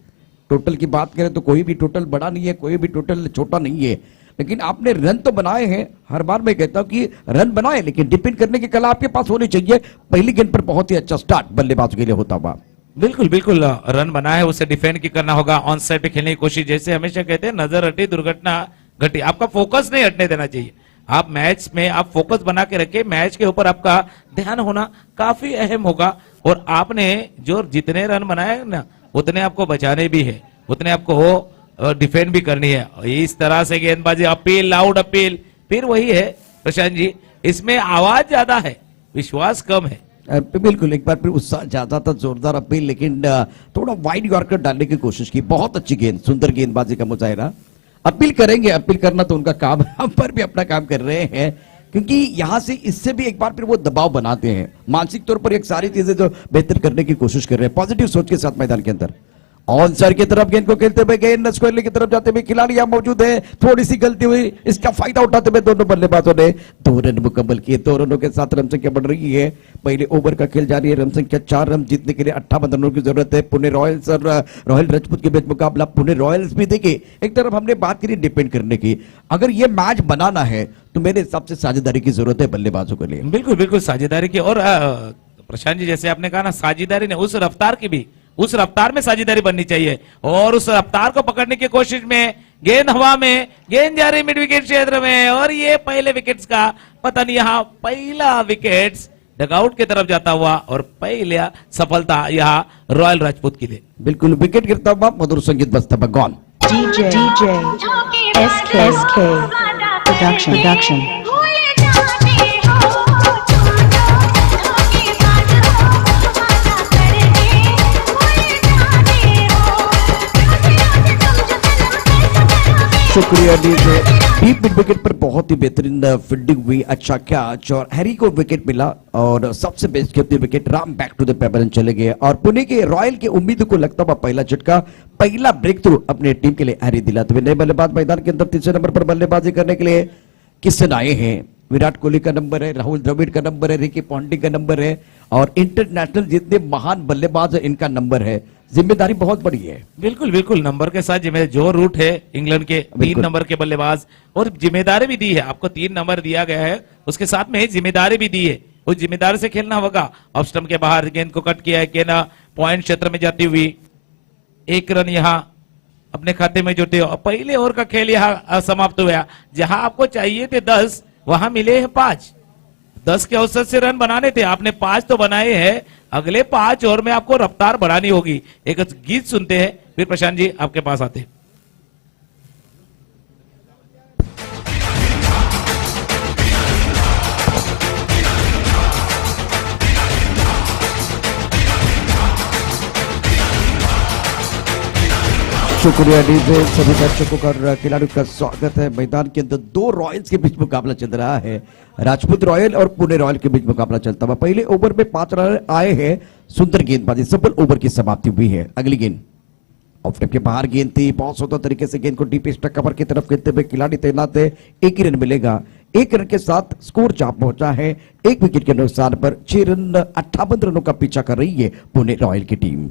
टोटल की बात करें तो कोई भी टोटल बड़ा नहीं है, कोई भी टोटल छोटा नहीं है, लेकिन आपने रन तो बनाए हैं। हर बार मैं कहता हूं कि रन बनाए, लेकिन डिफेंड करने की कला आपके पास होनी चाहिए। पहली गेंद पर बहुत ही अच्छा स्टार्ट बल्लेबाज के लिए होता हुआ। बिल्कुल बिल्कुल, रन बना है उसे डिफेंड की करना होगा, ऑन साइड पे खेलने की कोशिश। जैसे हमेशा कहते हैं, नजर हटी दुर्घटना घटी। आपका फोकस नहीं हटने देना चाहिए। आप मैच में आप फोकस बना के रखे, मैच के ऊपर आपका ध्यान होना काफी अहम होगा। और आपने जो जितने रन बनाए ना, उतने आपको बचाने भी है, उतने आपको डिफेंड भी करनी है। इस तरह से गेंदबाजी, अपील, लाउड अपील, फिर वही है प्रशांत जी, इसमें आवाज ज्यादा है, विश्वास कम है। बिल्कुल, एक बार फिर उत्साह ज्यादा था, जोरदार अपील, लेकिन थोड़ा वाइड यॉर्कर डालने की कोशिश की। बहुत अच्छी गेंद, सुंदर गेंदबाजी का मुजाहिरा। अपील करेंगे, अपील करना तो उनका काम है, हम पर भी अपना काम कर रहे हैं, क्योंकि यहां से इससे भी एक बार फिर वो दबाव बनाते हैं, मानसिक तौर पर एक सारी चीजें जो बेहतर करने की कोशिश कर रहे हैं, पॉजिटिव सोच के साथ मैदान के अंदर। ऑन साइड की तरफ गेंद को खेलते हुए, गेंद स्क्वायर की तरफ जाते हुए खिलाड़ी यहां मौजूद है। थोड़ी सी गलती हुई, इसका फायदा उठाते हुए दोनों बल्लेबाजों ने 2 रन मुकम्मल किए। 2 रनों के साथ रन संख्या बढ़ रही है। पहले ओवर का खेल जारी है, रन संख्या 4 रन जीतने के लिए 58 रनों की जरूरत है। पुणे रॉयल्स और रॉयल राजपूत के बीच मुकाबला। पुणे रॉयल्स भी देखिए, एक तरफ हमने बात करी डिपेंड करने की, अगर ये मैच बनाना है तो मेरे हिसाब से साझेदारी की जरूरत है बल्लेबाजों के लिए। बिल्कुल बिल्कुल, साझेदारी की। और प्रशांत जी, जैसे आपने कहा ना, साझेदारी ने उस रफ्तार की भी, उस रफ्तार में साझेदारी बननी चाहिए। और उस रफ्तार को पकड़ने की कोशिश में गेंद हवा में, गेंद जा रही मिड विकेट क्षेत्र में, और ये पहले विकेट्स का पता नहीं, यहाँ पहला विकेट्स डगआउट की तरफ जाता हुआ, और पहला सफलता यहाँ रॉयल राजपूत के लिए। बिल्कुल, विकेट गिरता हुआ, मधुर संगीत बजता हुआ, गॉन। DJ SK Production. शुक्रिया डीजे। डीप मिड विकेट पर बहुत ही बेहतरीन फील्डिंग हुई, अच्छा कैच, और हैरी को विकेट मिला, और सबसे बेस्ट खेलते wicket Ram back to the paper चले गए। और पुणे के रॉयल की उम्मीद को लगता हुआ पहला झटका, पहला ब्रेक थ्रू अपने टीम के लिए हैरी दिलाते हुए। नए बल्लेबाज मैदान के अंदर 3 नंबर पर बल्लेबाजी करने के लिए किशन आए हैं। विराट कोहली का नंबर है, राहुल द्रविड़ का नंबर है, रिकी पॉन्टिंग का नंबर है, और इंटरनेशनल जितने महान बल्लेबाज है इनका नंबर है। जिम्मेदारी बहुत बड़ी है। बिल्कुल बिल्कुल, नंबर के साथ जिम्मेदारी, जो रूट है इंग्लैंड के 3 नंबर के बल्लेबाज, और जिम्मेदारी भी दी है आपको, 3 नंबर दिया गया है, उसके साथ में जिम्मेदारी भी दी है, उस जिम्मेदारी से खेलना होगा। ऑफ स्टंप के बाहर गेंद को कट किया है, गेंद पॉइंट क्षेत्र में जाती हुई 1 रन यहाँ अपने खाते में जुटे। और पहले ओवर का खेल यहाँ समाप्त हुआ, जहां आपको चाहिए थे 10, वहां मिले हैं 5। 10 के औसत से रन बनाने थे, आपने 5 तो बनाए हैं। अगले 5 ओवर में आपको रफ्तार बढ़ानी होगी। एक गीत सुनते हैं, फिर प्रशांत जी आपके पास आते हैं। शुक्रिया डीजे। सभी दर्शकों का खिलाड़ियों का स्वागत है। मैदान के अंदर 2 रॉयल्स के बीच मुकाबला चल रहा है, राजपूत रॉयल और पुणे रॉयल के बीच मुकाबला चलता हुआ। पहले ओवर में 5 रन आए हैं, सुंदर गेंदबाजी, सफल ओवर की समाप्ति हुई है। अगली गेंद ऑफ स्टंप के बाहर गेंद थी, बहुत सुंदर तरीके से गेंद को डीप स्टक कवर की तरफ खेलते हुए खिलाड़ी तैनात है। 1 ही रन मिलेगा। 1 रन के साथ स्कोर जहां पहुंचा है 1 विकेट के नुकसान पर 6 रन 58 रनों का पीछा कर रही है पुणे रॉयल की टीम।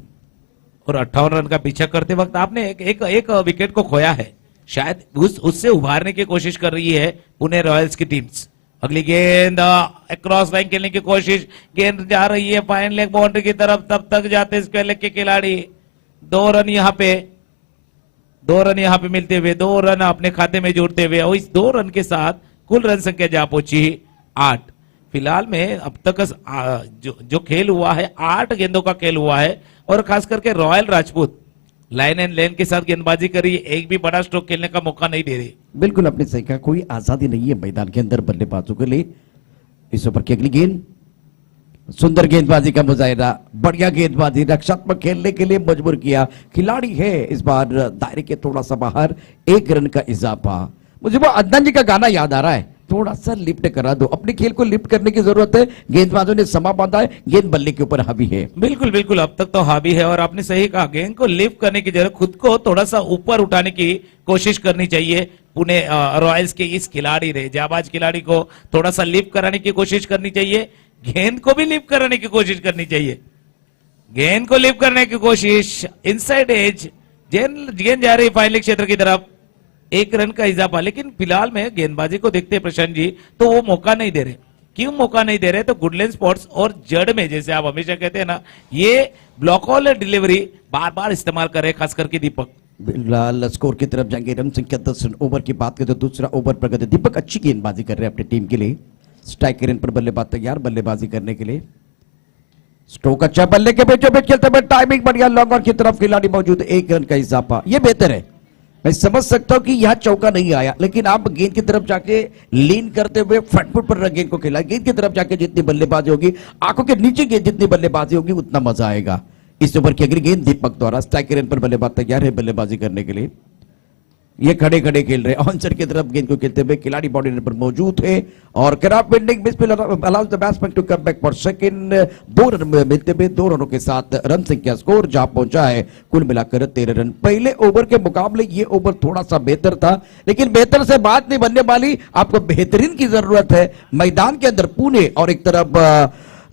और 58 रन का पीछा करते वक्त आपने एक विकेट को खोया है, शायद उससे उभारने की कोशिश कर रही है पुणे रॉयल्स की टीम्स। अगली गेंद क्रॉस लाइन खेलने की कोशिश, गेंद जा रही है फाइन लेग बाउंड्री की तरफ, तब तक जाते स्क्वायर लेग के खिलाड़ी। 2 रन यहाँ पे मिलते हुए, 2 रन अपने खाते में जोड़ते हुए, और इस 2 रन के साथ कुल रन संख्या जा पहुंची 8। फिलहाल में अब तक जो खेल हुआ है 8 गेंदों का खेल हुआ है, और खास करके रॉयल राजपूत लाइन एंड लेन के साथ गेंदबाजी करी, एक भी बड़ा स्ट्रोक खेलने का मौका नहीं दे रही। बिल्कुल अपनी सही का कोई आजादी नहीं है मैदान के अंदर बल्लेबाजों के लिए। इस ओवर की अगली गेंद, सुंदर गेंदबाजी का मुजाहिरा, बढ़िया गेंदबाजी, रक्षात्मक खेलने के लिए मजबूर किया खिलाड़ी है। इस बार दायरे के थोड़ा सा बाहर, 1 रन का इजाफा। मुझे वो अदनान जी का गाना याद आ रहा है, थोड़ा सा लिफ्ट करा दो। अपने खेल को लिफ्ट करने की जरूरत है। गेंदबाजों ने समा बांधा है, गेंद बल्ले के ऊपर हावी है। बिल्कुल बिल्कुल, अब तक तो हावी है और आपने सही कहा, गेंद को लिफ्ट करने की जरूरत, खुद को थोड़ा सा ऊपर उठाने की कोशिश करनी चाहिए। पुणे रॉयल्स के इस खिलाड़ी रहे जाबाज खिलाड़ी को थोड़ा सा लिफ्ट कराने की कोशिश करनी चाहिए, गेंद को भी लिफ्ट कराने की कोशिश करनी चाहिए। गेंद को लिफ्ट करने की कोशिश, इनसाइड एज, गेंद जा रही है फाइनल क्षेत्र की तरफ, 1 रन का इजाफा। लेकिन फिलहाल में गेंदबाजी को देखते हैं प्रशांत जी, तो वो मौका नहीं दे रहे। क्यों मौका नहीं दे रहे? तो गुडलैंड स्पोर्ट्स और जड़ में, जैसे आप हमेशा कहते हैं ना, ये ब्लॉक ऑल डिलीवरी बार बार इस्तेमाल कर रहे, खास करके दीपक। फिलहाल स्कोर की तरफ जाएंगे। रन संख्या 10 रन। ओवर की बात करें तो दूसरा ओवर प्रगति, दीपक अच्छी गेंदबाजी कर रहे हैं अपनी टीम के लिए। स्ट्राइक रेंज पर बल्लेबाज तैयार बल्लेबाजी करने के लिए। स्ट्रोक अच्छा, बल्ले के बीचों बीच खेलते हुए टाइमिंग बढ़िया, लॉन्ग ऑन की तरफ खिलाड़ी मौजूद, 1 रन का इजाफा। ये बेहतर है। मैं समझ सकता हूं कि यहां चौका नहीं आया, लेकिन आप गेंद की तरफ जाके लीन करते हुए फ्रंट फुट पर गेंद को खेला। गेंद की तरफ जाके जितनी बल्लेबाजी होगी, आंखों के नीचे गेंद जितनी बल्लेबाजी होगी, उतना मजा आएगा। इस ओवर की अगली गेंद दीपक द्वारा, स्ट्राइक रेंज पर बल्लेबाज तैयार है बल्लेबाजी करने के लिए। ये खड़े खड़े खेल रहे, ऑनसर की तरफ गेंद को खेलते हुए खिलाड़ी बॉडी पर मौजूद है और crop bending allows the batsman to come back for second. 2 run मिलते हुए 2 रनों के साथ रन संख्या स्कोर जहां पहुंचा है कुल मिलाकर 13 रन। पहले ओवर के मुकाबले ये ओवर थोड़ा सा बेहतर था, लेकिन बेहतर से बात नहीं बनने वाली, आपको बेहतरीन की जरूरत है। मैदान के अंदर पुणे और एक तरफ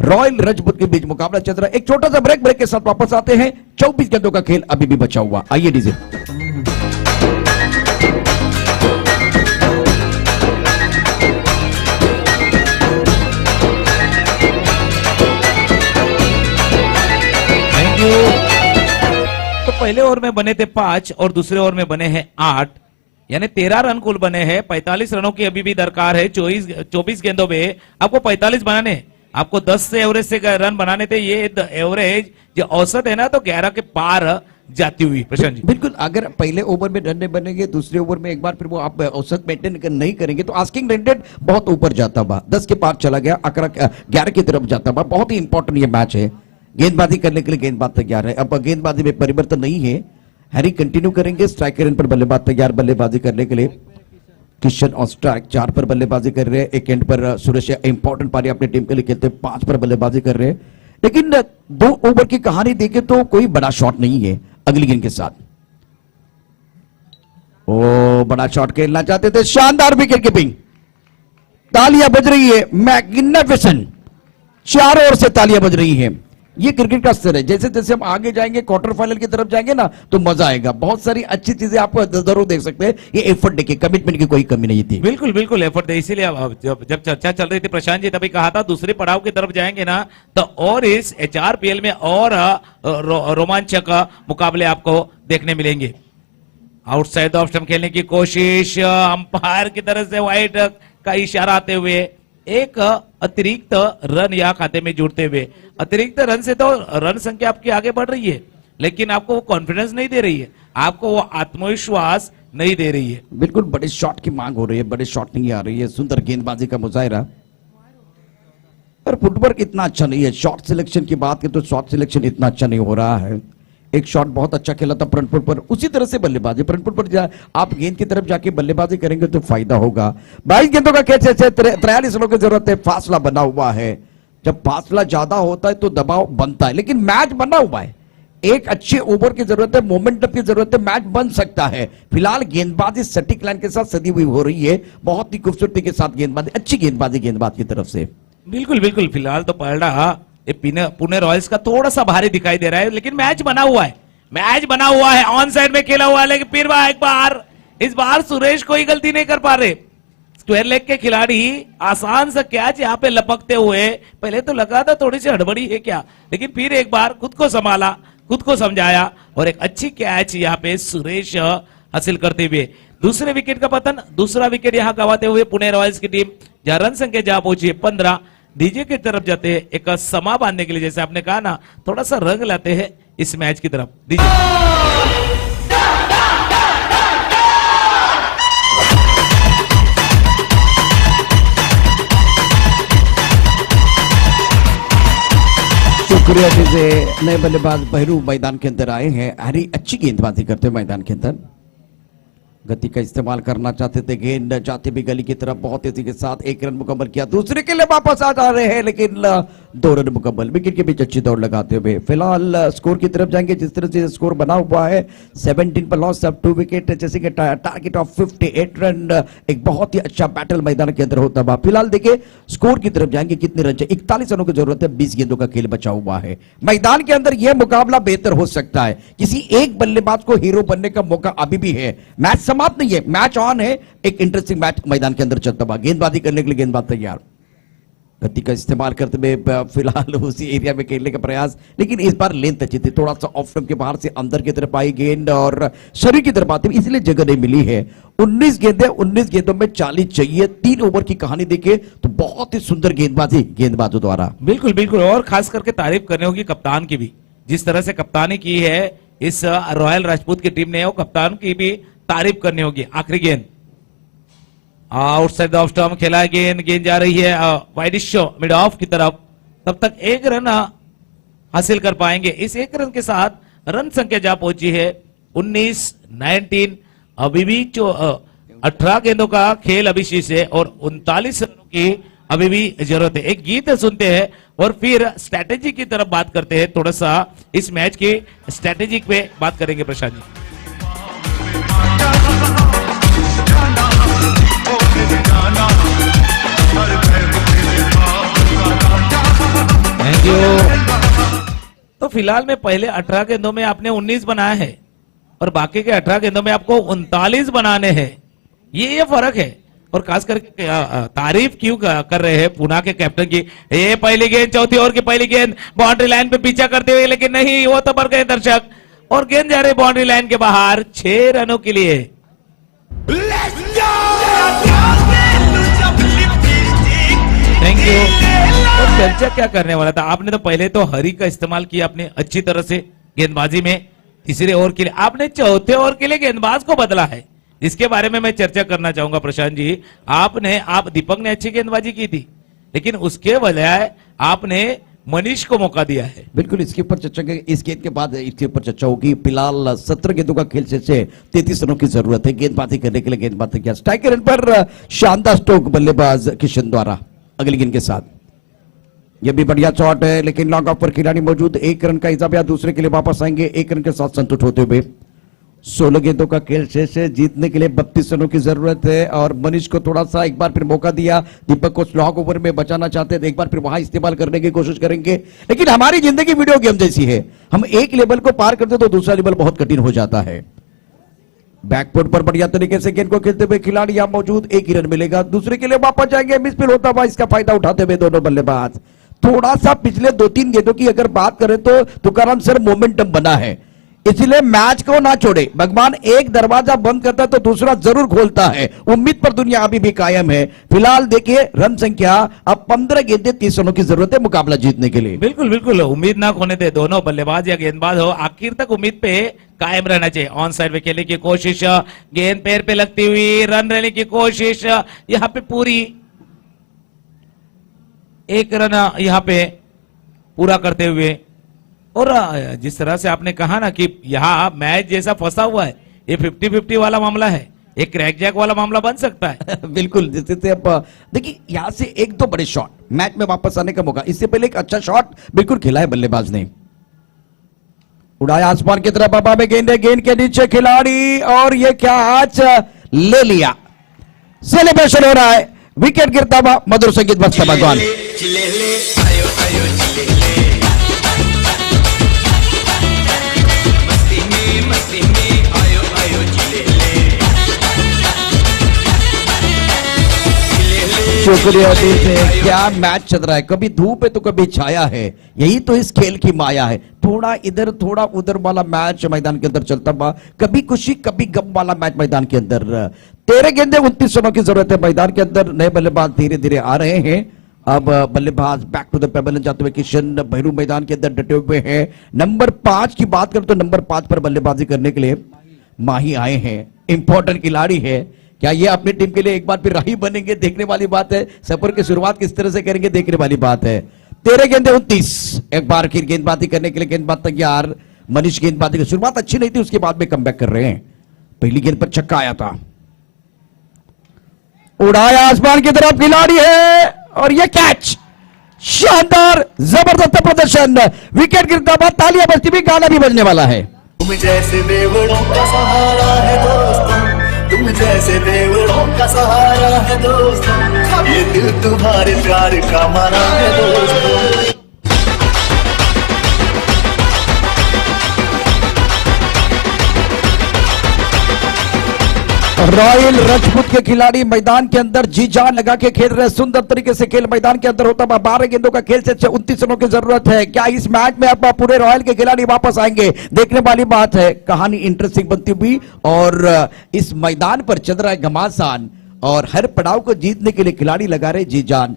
रॉयल रजपूत के बीच मुकाबला चल रहा है। एक छोटा सा ब्रेक के साथ वापस आते हैं। 24 गेंदों का खेल अभी भी बचा हुआ। आइए डीजे। तो पहले ओवर में बने थे 5 और दूसरे ओवर में बने हैं 8, यानी 13 रन कुल बने हैं। 45 रनों की अभी भी दरकार है। 24 गेंदों में आपको 45 बनाने, आपको 10 से एवरेज से रन बनाने थे। ये एवरेज जो औसत है ना, तो 11 के पार जाती हुई। प्रशांत जी बिल्कुल, अगर पहले ओवर में रन नहीं बनेंगे, दूसरे ओवर में एक बार फिर वो आप औसत मेंटेन नहीं करेंगे, तो आस्किंग रन रेट बहुत ऊपर जाता हुआ 10 के पार चला गया, 11 की तरफ जाता हुआ। बहुत ही इंपॉर्टेंट ये मैच है। गेंदबाजी करने के लिए गेंदबाज तैयार है। अब गेंदबाजी में परिवर्तन नहीं है, हैरी कंटिन्यू करेंगे। स्ट्राइक रेंज पर बल्लेबाज तैयार बल्लेबाजी करने के लिए। किशन और स्ट्राइक 4 पर बल्लेबाजी कर रहे हैं। एक एंड पर सुरेश इंपॉर्टेंट पारी अपनी टीम के लिए खेलते 5 पर बल्लेबाजी कर रहे हैं। लेकिन 2 ओवर की कहानी देखें तो कोई बड़ा शॉट नहीं है। अगली गेंद के साथ ओ बड़ा शॉट खेलना चाहते थे, शानदार विकेट कीपिंग, तालियां बज रही है। मैग्निफिसेंट, चारों ओर से तालियां बज रही है। ये क्रिकेट का स्तर है। जैसे जैसे हम आगे जाएंगे, क्वार्टर फाइनल की तरफ जाएंगे ना, तो मजा आएगा। बहुत सारी अच्छी चीजें आपको जरूर देख सकते हैं। ये एफर्ट देखिए, कमिटमेंट की कोई कमी नहीं थी। बिल्कुल बिल्कुल एफर्ट है। इसीलिए जब चर्चा चल रही थी प्रशांत जी, तभी कहा था दूसरे पड़ाव की तरफ जाएंगे ना, तो और इस HRPL में और रोमांचक मुकाबले आपको देखने मिलेंगे। आउटसाइड ऑफ स्टंप खेलने की कोशिश, अंपायर की तरफ से वाइड का इशारा आते हुए एक अतिरिक्त रन या खाते में जुड़ते हुए। अतिरिक्त रन से तो रन संख्या आपकी आगे बढ़ रही है, लेकिन आपको वो कॉन्फिडेंस नहीं दे रही है, आपको वो आत्मविश्वास नहीं दे रही है। बिल्कुल, बड़े शॉट की मांग हो रही है, बड़े शॉट नहीं आ रही है। सुंदर गेंदबाजी का मुजाहिरा, पर फुटवर्क इतना अच्छा नहीं है। शॉट सिलेक्शन की बात करें तो शॉट सिलेक्शन इतना अच्छा नहीं हो रहा है। एक शॉट बहुत अच्छा खेला था फ्रंट फुट पर, उसी तरह से बल्लेबाजी फ्रंट फुट पर आप गेंद की तरफ जाके बल्लेबाजी करेंगे तो फायदा होगा। 22 गेंदों का खेल, 43 रनों की जरूरत है। फासला बना हुआ है। जब फासला ज्यादा होता है तो दबाव बनता है, लेकिन मैच बना हुआ है। एक अच्छे ओवर की जरूरत है, मोमेंटम की जरूरत है, मैच बन सकता है। फिलहाल गेंदबाजी सटीक लाइन के साथ सदी हुई हो रही है। बहुत ही खूबसूरती के साथ गेंदबाजी, अच्छी गेंदबाजी गेंदबाज की तरफ से। बिल्कुल बिल्कुल, फिलहाल तो पलड़ा पुणे रॉयल्स का थोड़ा सा भारी दिखाई दे रहा है, लेकिन मैच बना हुआ है। मैच बना हुआ है, ऑन साइड में खेला हुआ है, लेकिन फिर एक बार इस बार सुरेश कोई गलती नहीं कर पा रहे। स्क्वायर लेग के खिलाड़ी आसान सा कैच यहाँ पे लपकते हुए, पहले तो लगा था थोड़ी सी हड़बड़ी है क्या, लेकिन फिर एक बार खुद को संभाला, खुद को समझाया और एक अच्छी कैच यहाँ पे सुरेश हासिल करते हुए दूसरे विकेट का पतन, दूसरा विकेट यहाँ गवाते हुए पुणे रॉयल्स की टीम जहां रन संख्या जहां पहुंची 15। डीजे की तरफ जाते हैं एक समा बांधने के लिए, जैसे आपने कहा ना, थोड़ा सा रंग लाते हैं इस मैच की तरफ। डीजे शुक्रिया से नए बल्लेबाज बहरू मैदान के अंदर आए हैं। हरी अच्छी गेंदबाजी करते हैं मैदान के अंदर, गति का इस्तेमाल करना चाहते थे, गेंद जाते भी गली की तरफ बहुत तेजी के साथ 1 रन मुकम्मल किया, दूसरे के लिए वापस आ जा रहे हैं लेकिन 2 रन मुकम्मल, विकेट के बीच अच्छी दौड़ लगाते हुए फिलहाल स्कोर की तरफ जाएंगे। जिस तरह से स्कोर बना हुआ है 17 पर लॉस, अब 2 विकेट, जैसे कि टारगेट ऑफ 58 रन, एक बहुत ही अच्छा बैटल मैदान के अंदर होता हुआ। फिलहाल देखिए स्कोर की तरफ जाएंगे, कितने रन चाहिए, 41 रनों की जरूरत है, 20 गेंदों का खेल बचा हुआ है। मैदान के अंदर यह मुकाबला बेहतर हो सकता है, किसी एक बल्लेबाज को हीरो बनने का मौका अभी भी है, मैच समाप्त नहीं है, मैच ऑन है, एक इंटरेस्टिंग मैच मैदान के अंदर चलता हुआ। गेंदबाजी करने के लिए गेंदबाज तैयार, गति का इस्तेमाल करते हुए फिलहाल उसी एरिया में खेलने का प्रयास, लेकिन इस बार लेंथ अच्छी थी, थोड़ा सा ऑफ स्टंप के बाहर से अंदर की तरफ आई गेंद और शरीर की तरफ आती हुई, इसलिए जगह नहीं मिली है। 19 गेंदें, 19 गेंदों में 40 चाहिए। 3 ओवर की कहानी देखे तो बहुत ही सुंदर गेंदबाजी गेंदबाजों द्वारा। बिल्कुल बिल्कुल, और खास करके तारीफ करने होगी कप्तान की भी, जिस तरह से कप्तानी की है इस रॉयल राजपूत की टीम ने, और कप्तान की भी तारीफ करनी होगी। आखिरी गेंद आउटसाइड ऑफ स्टंप खेला है, गेंद जा रही है वाइडिश मिड ऑफ की तरफ, तब तक 1 रन हासिल कर पाएंगे। इस 1 रन के साथ रन संख्या जा पहुंची है 19 अभी भी 18 गेंदों का खेल अभी शेष है और 39 रनों की अभी भी जरूरत है। एक गीत सुनते हैं और फिर स्ट्रैटेजी की तरफ बात करते हैं, थोड़ा सा इस मैच की स्ट्रैटेजी पे बात करेंगे प्रशांत जी। Thank you. तो फिलहाल में पहले 18 गेंदों में आपने 19 बनाया है और बाकी के 18 गेंदों में आपको 39 बनाने हैं, ये फर्क है। और खास करके तारीफ क्यों कर रहे हैं पुणे के कैप्टन की, ये पहली गेंद, चौथी ओवर की पहली गेंद बाउंड्री लाइन पे पीछा करते हुए, लेकिन नहीं, वो तो बढ़ गए दर्शक और गेंद जा रही बाउंड्री लाइन के बाहर 6 रनों के लिए। Thank you. और चर्चा क्या करने वाला था, आपने तो पहले तो हरी का इस्तेमाल किया आपने अच्छी तरह से गेंदबाजी में, तीसरे ओवर के लिए आपने चौथे ओवर के लिए गेंदबाज को बदला है, जिसके बारे में मैं चर्चा करना चाहूंगा प्रशांत जी। आप दीपक ने अच्छी गेंदबाजी की थी, लेकिन उसके बजाय आपने मनीष को मौका दिया है। बिल्कुल, इसके ऊपर चर्चा करेंगे, इस गेंद के बाद इसके ऊपर चर्चा होगी। फिलहाल 17 गेंदों का खेल से 33 रनों की जरूरत है गेंदबाजी करने के लिए। गेंदबाजी किया स्ट्राइक रन पर शानदार स्ट्रोक बल्लेबाज किशन द्वारा अगली गेंद के साथ, यह भी बढ़िया शॉट है, लेकिन लॉन्ग ऑफ पर खिलाड़ी मौजूद। 1 रन का इजाफा, दूसरे के लिए वापस आएंगे 1 रन के साथ संतुष्ट होते हुए। 16 गेंदों का खेल शेष है, जीतने के लिए 32 रनों की जरूरत है और मनीष को थोड़ा सा एक बार फिर मौका दिया, दीपक को स्लॉग ओवर में बचाना चाहते हैं, एक बार फिर वहां इस्तेमाल करने की कोशिश करेंगे। लेकिन हमारी जिंदगी वीडियो गेम जैसी है, हम एक लेवल को पार करते तो दूसरा लेवल बहुत कठिन हो जाता है। बैकफुट पर बढ़िया तरीके से गेंद को खेलते हुए खिलाड़ी यहां मौजूद, 1 ही रन मिलेगा, दूसरे के लिए वापस जाएंगे। मिसफील्ड होता हुआ इसका फायदा उठाते हुए दोनों बल्लेबाज। थोड़ा सा पिछले 2-3 गेंदों की अगर बात करें तो तुकाराम सर मोमेंटम बना है, इसलिए मैच को ना छोड़े। भगवान एक दरवाजा बंद करता है तो दूसरा जरूर खोलता है, उम्मीद पर दुनिया अभी भी कायम है। फिलहाल देखिए रन संख्या, अब 15 गेंदें 30 रनों की जरूरत है मुकाबला जीतने के लिए। बिल्कुल बिल्कुल, उम्मीद ना खोने दे, दोनों बल्लेबाज या गेंदबाज हो, आखिर तक उम्मीद पे कायम रहना चाहिए। ऑन साइड में खेलने की कोशिश, गेंद पैर पे लगती हुई, रन लेने की कोशिश, यहाँ पे पूरी 1 रन यहाँ पे पूरा करते हुए। और जिस तरह से आपने कहा ना कि यहाँ मैच जैसा फंसा हुआ है, ये 50-50 वाला मामला है, एक क्रैक जैक वाला मामला बन सकता है। बिल्कुल, जैसे अब देखिए यहाँ से 1-2 बड़े शॉट, मैच में वापस आने का मौका, इससे पहले एक अच्छा शॉट बिल्कुल खेला है बल्लेबाज ने, उड़ाया आसमान की तरफ, हवा में गेंद है, गेंद के नीचे खिलाड़ी और ये क्या आज ले लिया। सेलिब्रेशन हो रहा है, विकेट गिरता हुआ, मधुर संगीत बजता भगवान। शुक्रिया जी से। क्या मैच चल रहा है, कभी धूप है तो कभी छाया है, यही तो इस खेल की माया है। थोड़ा इधर थोड़ा उधर वाला मैच मैदान के अंदर चलता हुआ, कभी खुशी कभी गम वाला मैच मैदान के अंदर। 13 गेंदें 29 रनों की जरूरत है मैदान के अंदर। नए बल्लेबाज धीरे धीरे आ रहे हैं, अब बल्लेबाज बैक टू द पेबल जाते हुए किशन भैरू मैदान के अंदर डटे हुए हैं। नंबर 5 की बात करें तो नंबर 5 पर बल्लेबाजी करने के लिए माही आए हैं, इंपॉर्टेंट खिलाड़ी है। क्या ये अपनी टीम के लिए एक बार फिर राही बनेंगे, देखने वाली बात है। सफर की शुरुआत किस तरह से करेंगे, देखने वाली बात है। 13 गेंदे 29। एक बार फिर गेंदबाजी करने के लिए गेंदबाज तैयार। मनीष गेंदबाजी की शुरुआत अच्छी नहीं थी, उसके बाद में कमबैक कर रहे हैं। पहली गेंद पर छक्का आया था, उड़ाया आसमान की तरफ, खिलाड़ी है और ये कैच। शानदार जबरदस्त प्रदर्शन, विकेट गिरता बाद तालियां बजती भी, गाना भी बजने वाला है। तुम जैसे देवड़ों का सहारा है दोस्तों, तुम जैसे देवड़ों का सहारा है दोस्तों, ये दिल तुम्हारे प्यार का मारा है दोस्तों। रॉयल राजपूत के खिलाड़ी मैदान के अंदर जी जान लगा के खेल रहे हैं, सुंदर तरीके से खेल मैदान के अंदर होता है। 12 गेंदों का खेल से 29 रनों की जरूरत है। क्या इस मैच में अब पूरे रॉयल के खिलाड़ी वापस आएंगे, देखने वाली बात है। कहानी इंटरेस्टिंग बनती हुई और इस मैदान पर चल रहा है घमासान और हर पड़ाव को जीतने के लिए खिलाड़ी लगा रहे जी जान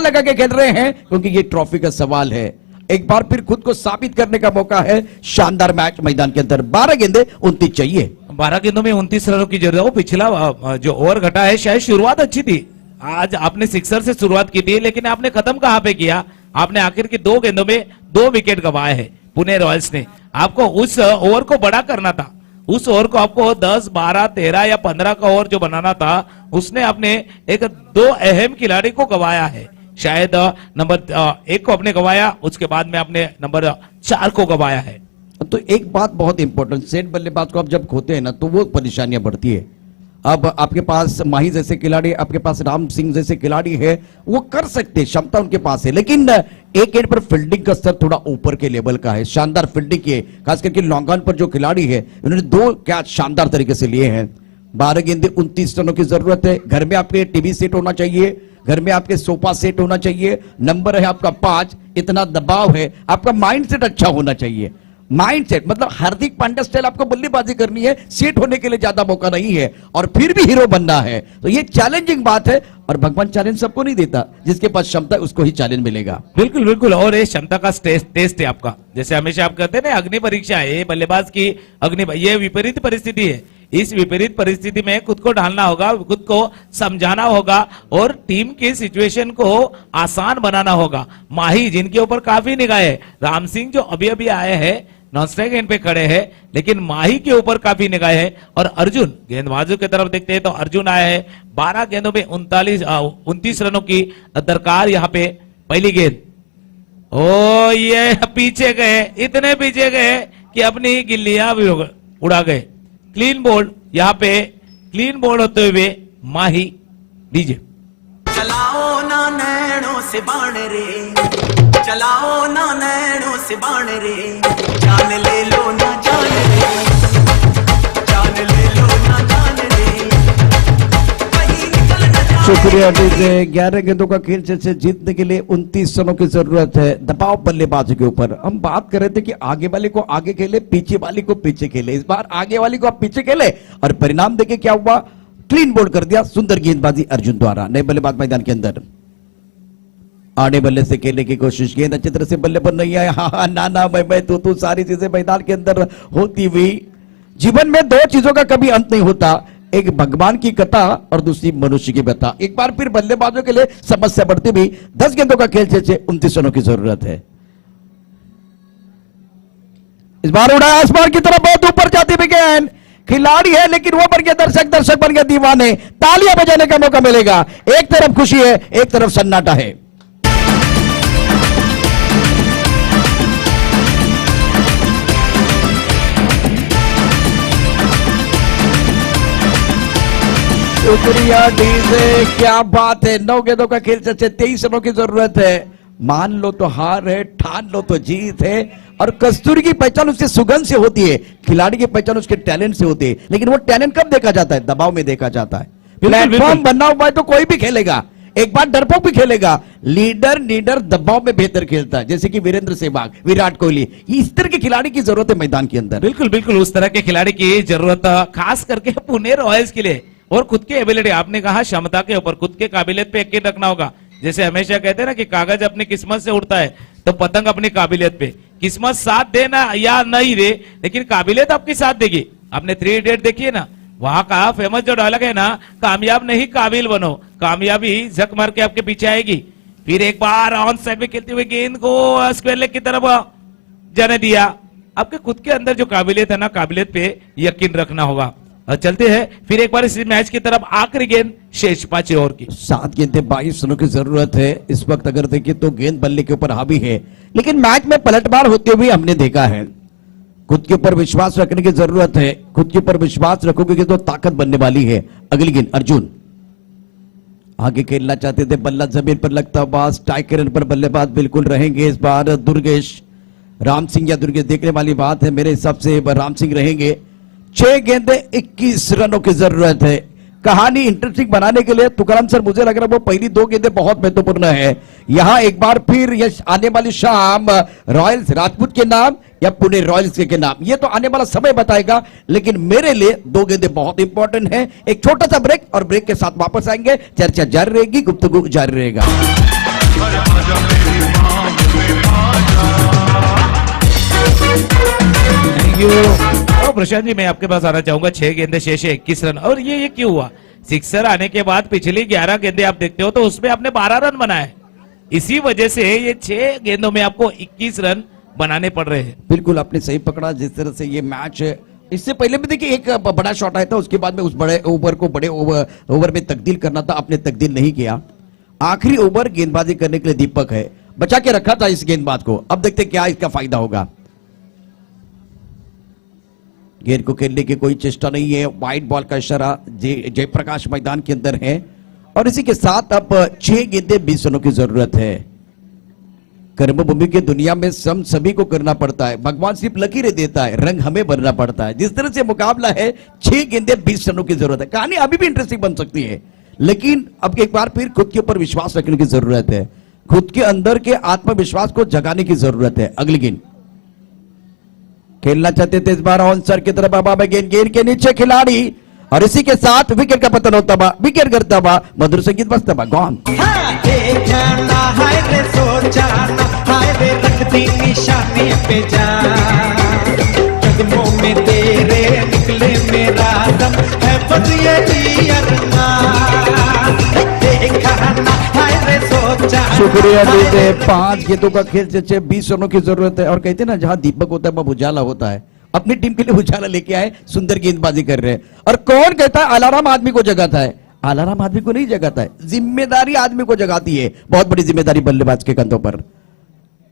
लगा के खेल रहे हैं, क्योंकि ये ट्रॉफी का सवाल है। एक बार फिर खुद को साबित करने का मौका है। शानदार मैच मैदान के अंदर, 12 गेंदे 29 चाहिए। 12 गेंदों में 29 रनों की जरूरत है। वो पिछला जो ओवर घटा है, शायद शुरुआत अच्छी थी। आज आपने सिक्सर से शुरुआत की थी, लेकिन आपने खत्म कहां पे किया? आपने आखिर की 2 गेंदों में 2 विकेट गंवाए हैं पुणे रॉयल्स ने। आपको उस ओवर को बड़ा करना था, उस ओवर को आपको 10, 12, 13 या 15 का ओवर जो बनाना था, उसने अपने 2 अहम खिलाड़ी को गंवाया है। शायद नंबर 1 को आपने गंवाया, उसके बाद में आपने नंबर 4 को गंवाया है। तो एक बात बहुत इंपॉर्टेंट, सेट बल्लेबाज को आप जब खोते हैं ना, तो वो परेशानियां बढ़ती है। अब आपके पास माही जैसे खिलाड़ी, आपके पास राम सिंह जैसे खिलाड़ी है, वो कर सकते, क्षमता उनके पास है, लेकिन एक एंड पर फील्डिंग का स्तर थोड़ा ऊपर के लेवल का है। शानदार फील्डिंग की है, खास करके लॉन्ग ऑन पर जो खिलाड़ी है, उन्होंने 2 कैच शानदार तरीके से लिए हैं। 12 गेंदे 29 रनों की जरूरत है। घर में आपके टीवी सेट होना चाहिए, घर में आपके सोफा सेट होना चाहिए, नंबर है आपका 5, इतना दबाव है, आपका माइंड सेट अच्छा होना चाहिए। माइंड सेट मतलब हार्दिक पांड्या स्टाइल आपको बल्लेबाजी करनी है, सेट होने के लिए ज्यादा मौका नहीं है और फिर भी हीरो बनना है। तो ये चैलेंजिंग बात है और भगवान चैलेंज सबको नहीं देता, जिसके पास क्षमता है उसको ही चैलेंज मिलेगा। बिल्कुल बिल्कुल, और ये क्षमता का टेस्ट है आपका। जैसे हमेशा आप कहते हैं ना, अग्नि परीक्षा है ये बल्लेबाज की। ये विपरीत परिस्थिति है। इस विपरीत परिस्थिति में खुद को ढालना होगा, खुद को समझाना होगा और टीम की सिचुएशन को आसान बनाना होगा। माही जिनके ऊपर काफी निगाह है, राम सिंह जो अभी अभी आए हैं नॉन स्ट्राइक एंड पे खड़े हैं, लेकिन माही के ऊपर काफी निगाह है। और अर्जुन गेंदबाजों की तरफ देखते हैं तो अर्जुन आया है। 12 गेंदों में 29 रनों की दरकार। यहाँ पे पहली गेंद, ओ ये पीछे गए, इतने पीछे गए कि अपनी गिल्लियां भी उड़ा गए। क्लीन बोल्ड, यहाँ पे क्लीन बोल्ड होते हुए माही। डीजे चलाओ ना नैनों से बाण रे, चलाओ ना नैनों से बाण रे, जान ले लो ना जान रे, जान ले लो ना जान रे, वही निकल न जाए। शुक्रिया डीजे। 11 गेंदों का खेल से जीतने के लिए 29 रनों की जरूरत है। दबाव बल्लेबाजी के ऊपर। हम बात कर रहे थे कि आगे वाले को आगे खेले, पीछे वाले को पीछे खेले। इस बार आगे वाले को आप पीछे खेले और परिणाम देखे क्या हुआ, क्लीन बोल्ड कर दिया। सुंदर गेंदबाजी अर्जुन द्वारा। नए बल्लेबाज मैदान के अंदर आने बल्ले से खेलने की कोशिश, गेंद अच्छी तरह से बल्ले पर नहीं आया। हाँ नाना मैं तू सारी चीजें मैदान के अंदर होती हुई। जीवन में 2 चीजों का कभी अंत नहीं होता, एक भगवान की कथा और दूसरी मनुष्य की व्यथा। एक बार फिर बल्लेबाजों के लिए समस्या बढ़ती हुई। 10 गेंदों का खेल से 29 रनों की जरूरत है। इस बार उड़ाया आसमान की तरफ, बहुत ऊपर जाती हुई गेंद। खिलाड़ी है लेकिन वो बन गया दर्शक बन गया दीवाने। तालियां बजाने का मौका मिलेगा। एक तरफ खुशी है, एक तरफ सन्नाटा है। शुक्रिया डीजे, क्या बात है। 9 गेंदों का खेल से 23 रनों की जरूरत है। मान लो तो हार है, ठान लो तो जीत है। और कस्तूरी की पहचान उसके सुगंध से होती है, खिलाड़ी की पहचान उसके टैलेंट से होती है। लेकिन वो टैलेंट कब देखा जाता है? दबाव में देखा जाता है। प्लेटफॉर्म बनना हुआ है तो कोई भी खेलेगा, एक बार डरपोक भी खेलेगा। लीडर दबाव में बेहतर खेलता है, जैसे कि वीरेंद्र सहवाग, विराट कोहली। इस तरह के खिलाड़ी की जरूरत है मैदान के अंदर। बिल्कुल बिल्कुल, उस तरह के खिलाड़ी की जरूरत खास करके पुणे रॉयल्स के लिए। और खुद की एबिलिटी, आपने कहा क्षमता के ऊपर, खुद के काबिलियत पे यकीन रखना होगा। जैसे हमेशा कहते हैं ना कि कागज अपनी किस्मत से उड़ता है, तो पतंग अपनी काबिलियत पे। किस्मत साथ देना या नहीं दे, लेकिन काबिलियत आपकी साथ देगी। आपने 3 इडियट देखी है ना, वहां का फेमस जो डायलॉग है ना, कामयाब नहीं काबिल बनो। कामयाबी झक मार के आपके पीछे आएगी। फिर एक बार ऑन साइड में खेलते हुए गेंद को स्क्वायर लेग की तरफ जाने दिया। आपके खुद के अंदर जो काबिलियत है ना, काबिलियत पे यकीन रखना होगा। और चलते हैं फिर एक बार इस मैच की तरफ। आखिरी गेंद शेष 5 ओवर की। 7 गेंदें 22 रनों की जरूरत है इस वक्त। अगर देखिए तो गेंद बल्ले के ऊपर हावी है, लेकिन मैच में पलटवार होते हुए हमने देखा है। खुद के ऊपर विश्वास रखने की जरूरत है। खुद के ऊपर विश्वास रखोगे तो ताकत बनने वाली है। अगली गेंद अर्जुन आगे खेलना चाहते थे, बल्ला जमीन पर लगता बाज, टाइक रन पर बल्लेबाज बिल्कुल रहेंगे इस बार। दुर्गेश राम सिंह या दुर्गेश, देखने वाली बात है मेरे हिसाब से राम सिंह रहेंगे। 6 गेंदें 21 रनों की जरूरत है। कहानी इंटरेस्टिंग बनाने के लिए तुकाराम सर मुझे लग रहा है वो पहली 2 गेंदें बहुत महत्वपूर्ण है। यहां एक बार फिर यह आने वाली शाम रॉयल्स राजपूत के नाम या पुणे रॉयल्स के नाम, ये तो आने वाला समय बताएगा, लेकिन मेरे लिए 2 गेंदें बहुत इंपॉर्टेंट हैं। एक छोटा सा ब्रेक और ब्रेक के साथ वापस आएंगे। चर्चा जारी रहेगी, गुफ्तगू जारी रहेगा। Thank you. और प्रशांत जी मैं आपके पास आना चाहूंगा। 6 गेंदें शेष 21 रन। और ये क्यों हुआ? सिक्सर आने के बाद पिछली 11 गेंदें आप देखते हो तो उसमें आपने 12 रन बनाए। इसी वजह से ये 6 गेंदों में आपको 21 रन बनाने पड़ रहे हैं। बिल्कुल आपने सही पकड़ा। जिस तरह से ये मैच है, इससे पहले भी देखिए एक बड़ा शॉट आया था, उसके बाद में उस बड़े ओवर को बड़े ओवर में तब्दील करना था, आपने तब्दील नहीं किया। आखिरी ओवर गेंदबाजी करने के लिए दीपक है, बचा के रखा था इस गेंदबाज को। अब देखते क्या इसका फायदा होगा। गेंद को खेलने की कोई चेष्टा नहीं है। वाइड बॉल का इशारा जयप्रकाश मैदान के अंदर है। और इसी के साथ अब 6 गेंदें 20 रनों की जरूरत है। कर्मभूमि की दुनिया में सभी को करना पड़ता है। भगवान सिर्फ लकीरें देता है, रंग हमें भरना पड़ता है। जिस तरह से मुकाबला है, 6 गेंदें 20 रनों की जरूरत है। कहानी अभी भी इंटरेस्टिंग बन सकती है, लेकिन अब एक बार फिर खुद के ऊपर विश्वास रखने की जरूरत है। खुद के अंदर के आत्मविश्वास को जगाने की जरूरत है। अगली गेंद खेलना चाहते थे इस बार ऑन सर की तरफ। अब गेंद के नीचे खिलाड़ी, और इसी के साथ विकेट का पतन होता हुआ, विकेट गिरता हुआ, मधुर संगीत बजता हुआ, गॉन। निशाने पे जा कदमों में तेरे निकले मेरा दम है, बस यही अरमान देखा ना हाय रे सोचा। शुक्रिया दीदी। 5 गेंदों का खेल जैसे 20 रनों की जरूरत है। और कहते हैं ना, जहां दीपक होता है वहां उजाला होता है। अपनी टीम के लिए उजाला लेके आए, सुंदर गेंदबाजी कर रहे हैं। और कौन कहता है अलार्म आदमी को जगाता है? अलार्म आदमी को नहीं जगाता है, जिम्मेदारी आदमी को जगाती है। बहुत बड़ी जिम्मेदारी बल्लेबाज के कंधों पर।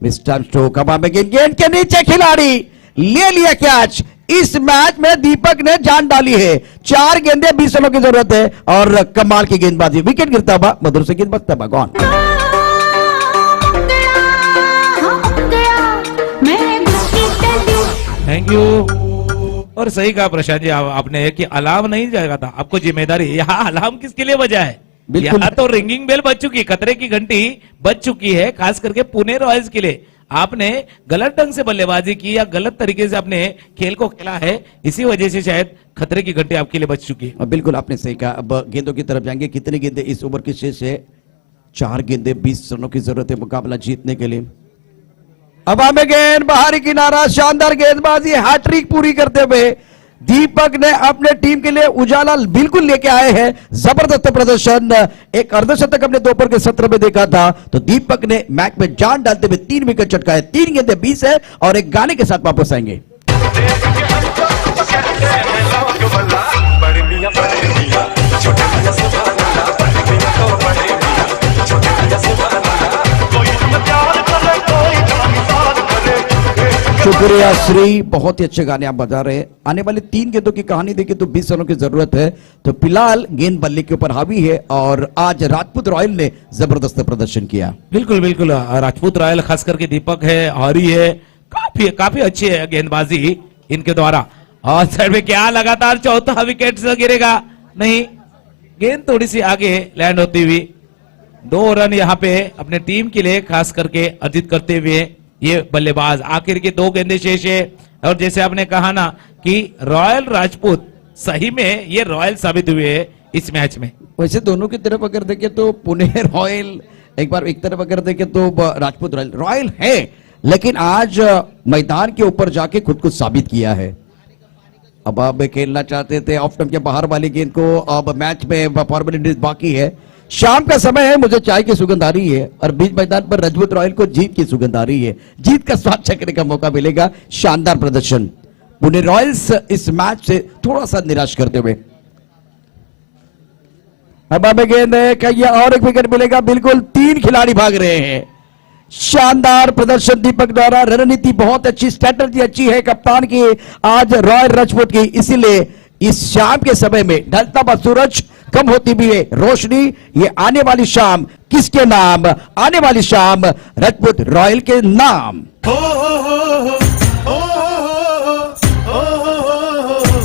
मिस्टर स्टोक गेंद के नीचे खिलाड़ी ले लिया कैच। इस मैच में दीपक ने जान डाली है। 4 गेंदें 20 रनों की जरूरत है और कमाल की गेंदबाजी। विकेट गिरता हुआ, मधुर से गेंद बजता हुआ, गॉन। Thank you. और सही कहा प्रशांत जी आपने कि अलार्म नहीं जगाता, आपको जिम्मेदारी। यहाँ अलार्म किसके लिए बजा है? बिल्कुल। यहाँ तो रिंगिंग बेल बज चुकी, खतरे की घंटी बज चुकी है, खास करके पुणे रॉयल्स के लिए। आपने गलत ढंग से बल्लेबाजी की या गलत तरीके से आपने खेल को खेला है, इसी वजह से शायद खतरे की घंटी आपके लिए बज चुकी है। बिल्कुल आपने सही कहा। अब गेंदों की तरफ जाएंगे। कितनी गेंदें इस ओवर की शेष है? 4 गेंदें 20 रनों की जरूरत है मुकाबला जीतने के लिए। अब हमें गेंद बाहरी किनारा, शानदार गेंदबाजी, हैट्रिक पूरी करते हुए दीपक ने अपने टीम के लिए उजाला बिल्कुल लेके आए हैं। जबरदस्त प्रदर्शन। एक अर्धशतक अपने दोपहर के सत्र में देखा था, तो दीपक ने मैच में जान डालते हुए 3 विकेट चटकाए। 3 गेंदें 20 है और एक गाने के साथ वापस आएंगे। शुक्रिया श्री, बहुत ही अच्छे गाने आप बजा रहे हैं। आने वाले 3 गेंदों की कहानी देखिए तो 20 रनों की जरूरत है। तो फिलहाल गेंद बल्ले के ऊपर हावी है और आज राजपूत रॉयल ने जबरदस्त प्रदर्शन किया। बिल्कुल बिल्कुल। राजपूत रॉयल खास करके दीपक है, हरी है, काफी अच्छी है गेंदबाजी इनके द्वारा। और साइड में क्या लगातार चौथा विकेट से गिरेगा? नहीं, गेंद थोड़ी सी आगे लैंड होती हुई 2 रन यहाँ पे अपने टीम के लिए खास करके अर्जित करते हुए ये बल्लेबाज। आखिर की 2 गेंदें शेष है। और जैसे आपने कहा ना कि रॉयल राजपूत सही में ये रॉयल साबित हुए इस मैच में। वैसे दोनों की तरफ अगर देखें तो पुणे रॉयल एक तरफ अगर देखें तो राजपूत रॉयल है, लेकिन आज मैदान के ऊपर जाके खुद को साबित किया है। अब आप खेलना चाहते थे ऑफ स्टंप के बाहर वाली गेंद को। अब मैच में फॉर्मेलिटीज बाकी है। शाम का समय है, मुझे चाय की सुगंध आ रही है और बीच मैदान पर रजपूत रॉयल को जीत की सुगंध आ रही है। जीत का स्वाद चखने का मौका मिलेगा। शानदार प्रदर्शन, पुणे रॉयल्स इस मैच से थोड़ा सा निराश करते हुए। हवा में गेंद है, क्या और एक विकेट मिलेगा? बिल्कुल, 3 खिलाड़ी भाग रहे हैं। शानदार प्रदर्शन दीपक द्वारा, रणनीति बहुत अच्छी, स्ट्रेटजी अच्छी है कप्तान की आज रॉयल राजपूत की। इसीलिए इस शाम के समय में ढलता हुआ सूरज, कम होती भी है रोशनी, ये आने वाली शाम किसके नाम? आने वाली शाम राजपूत रॉयल के नाम। हो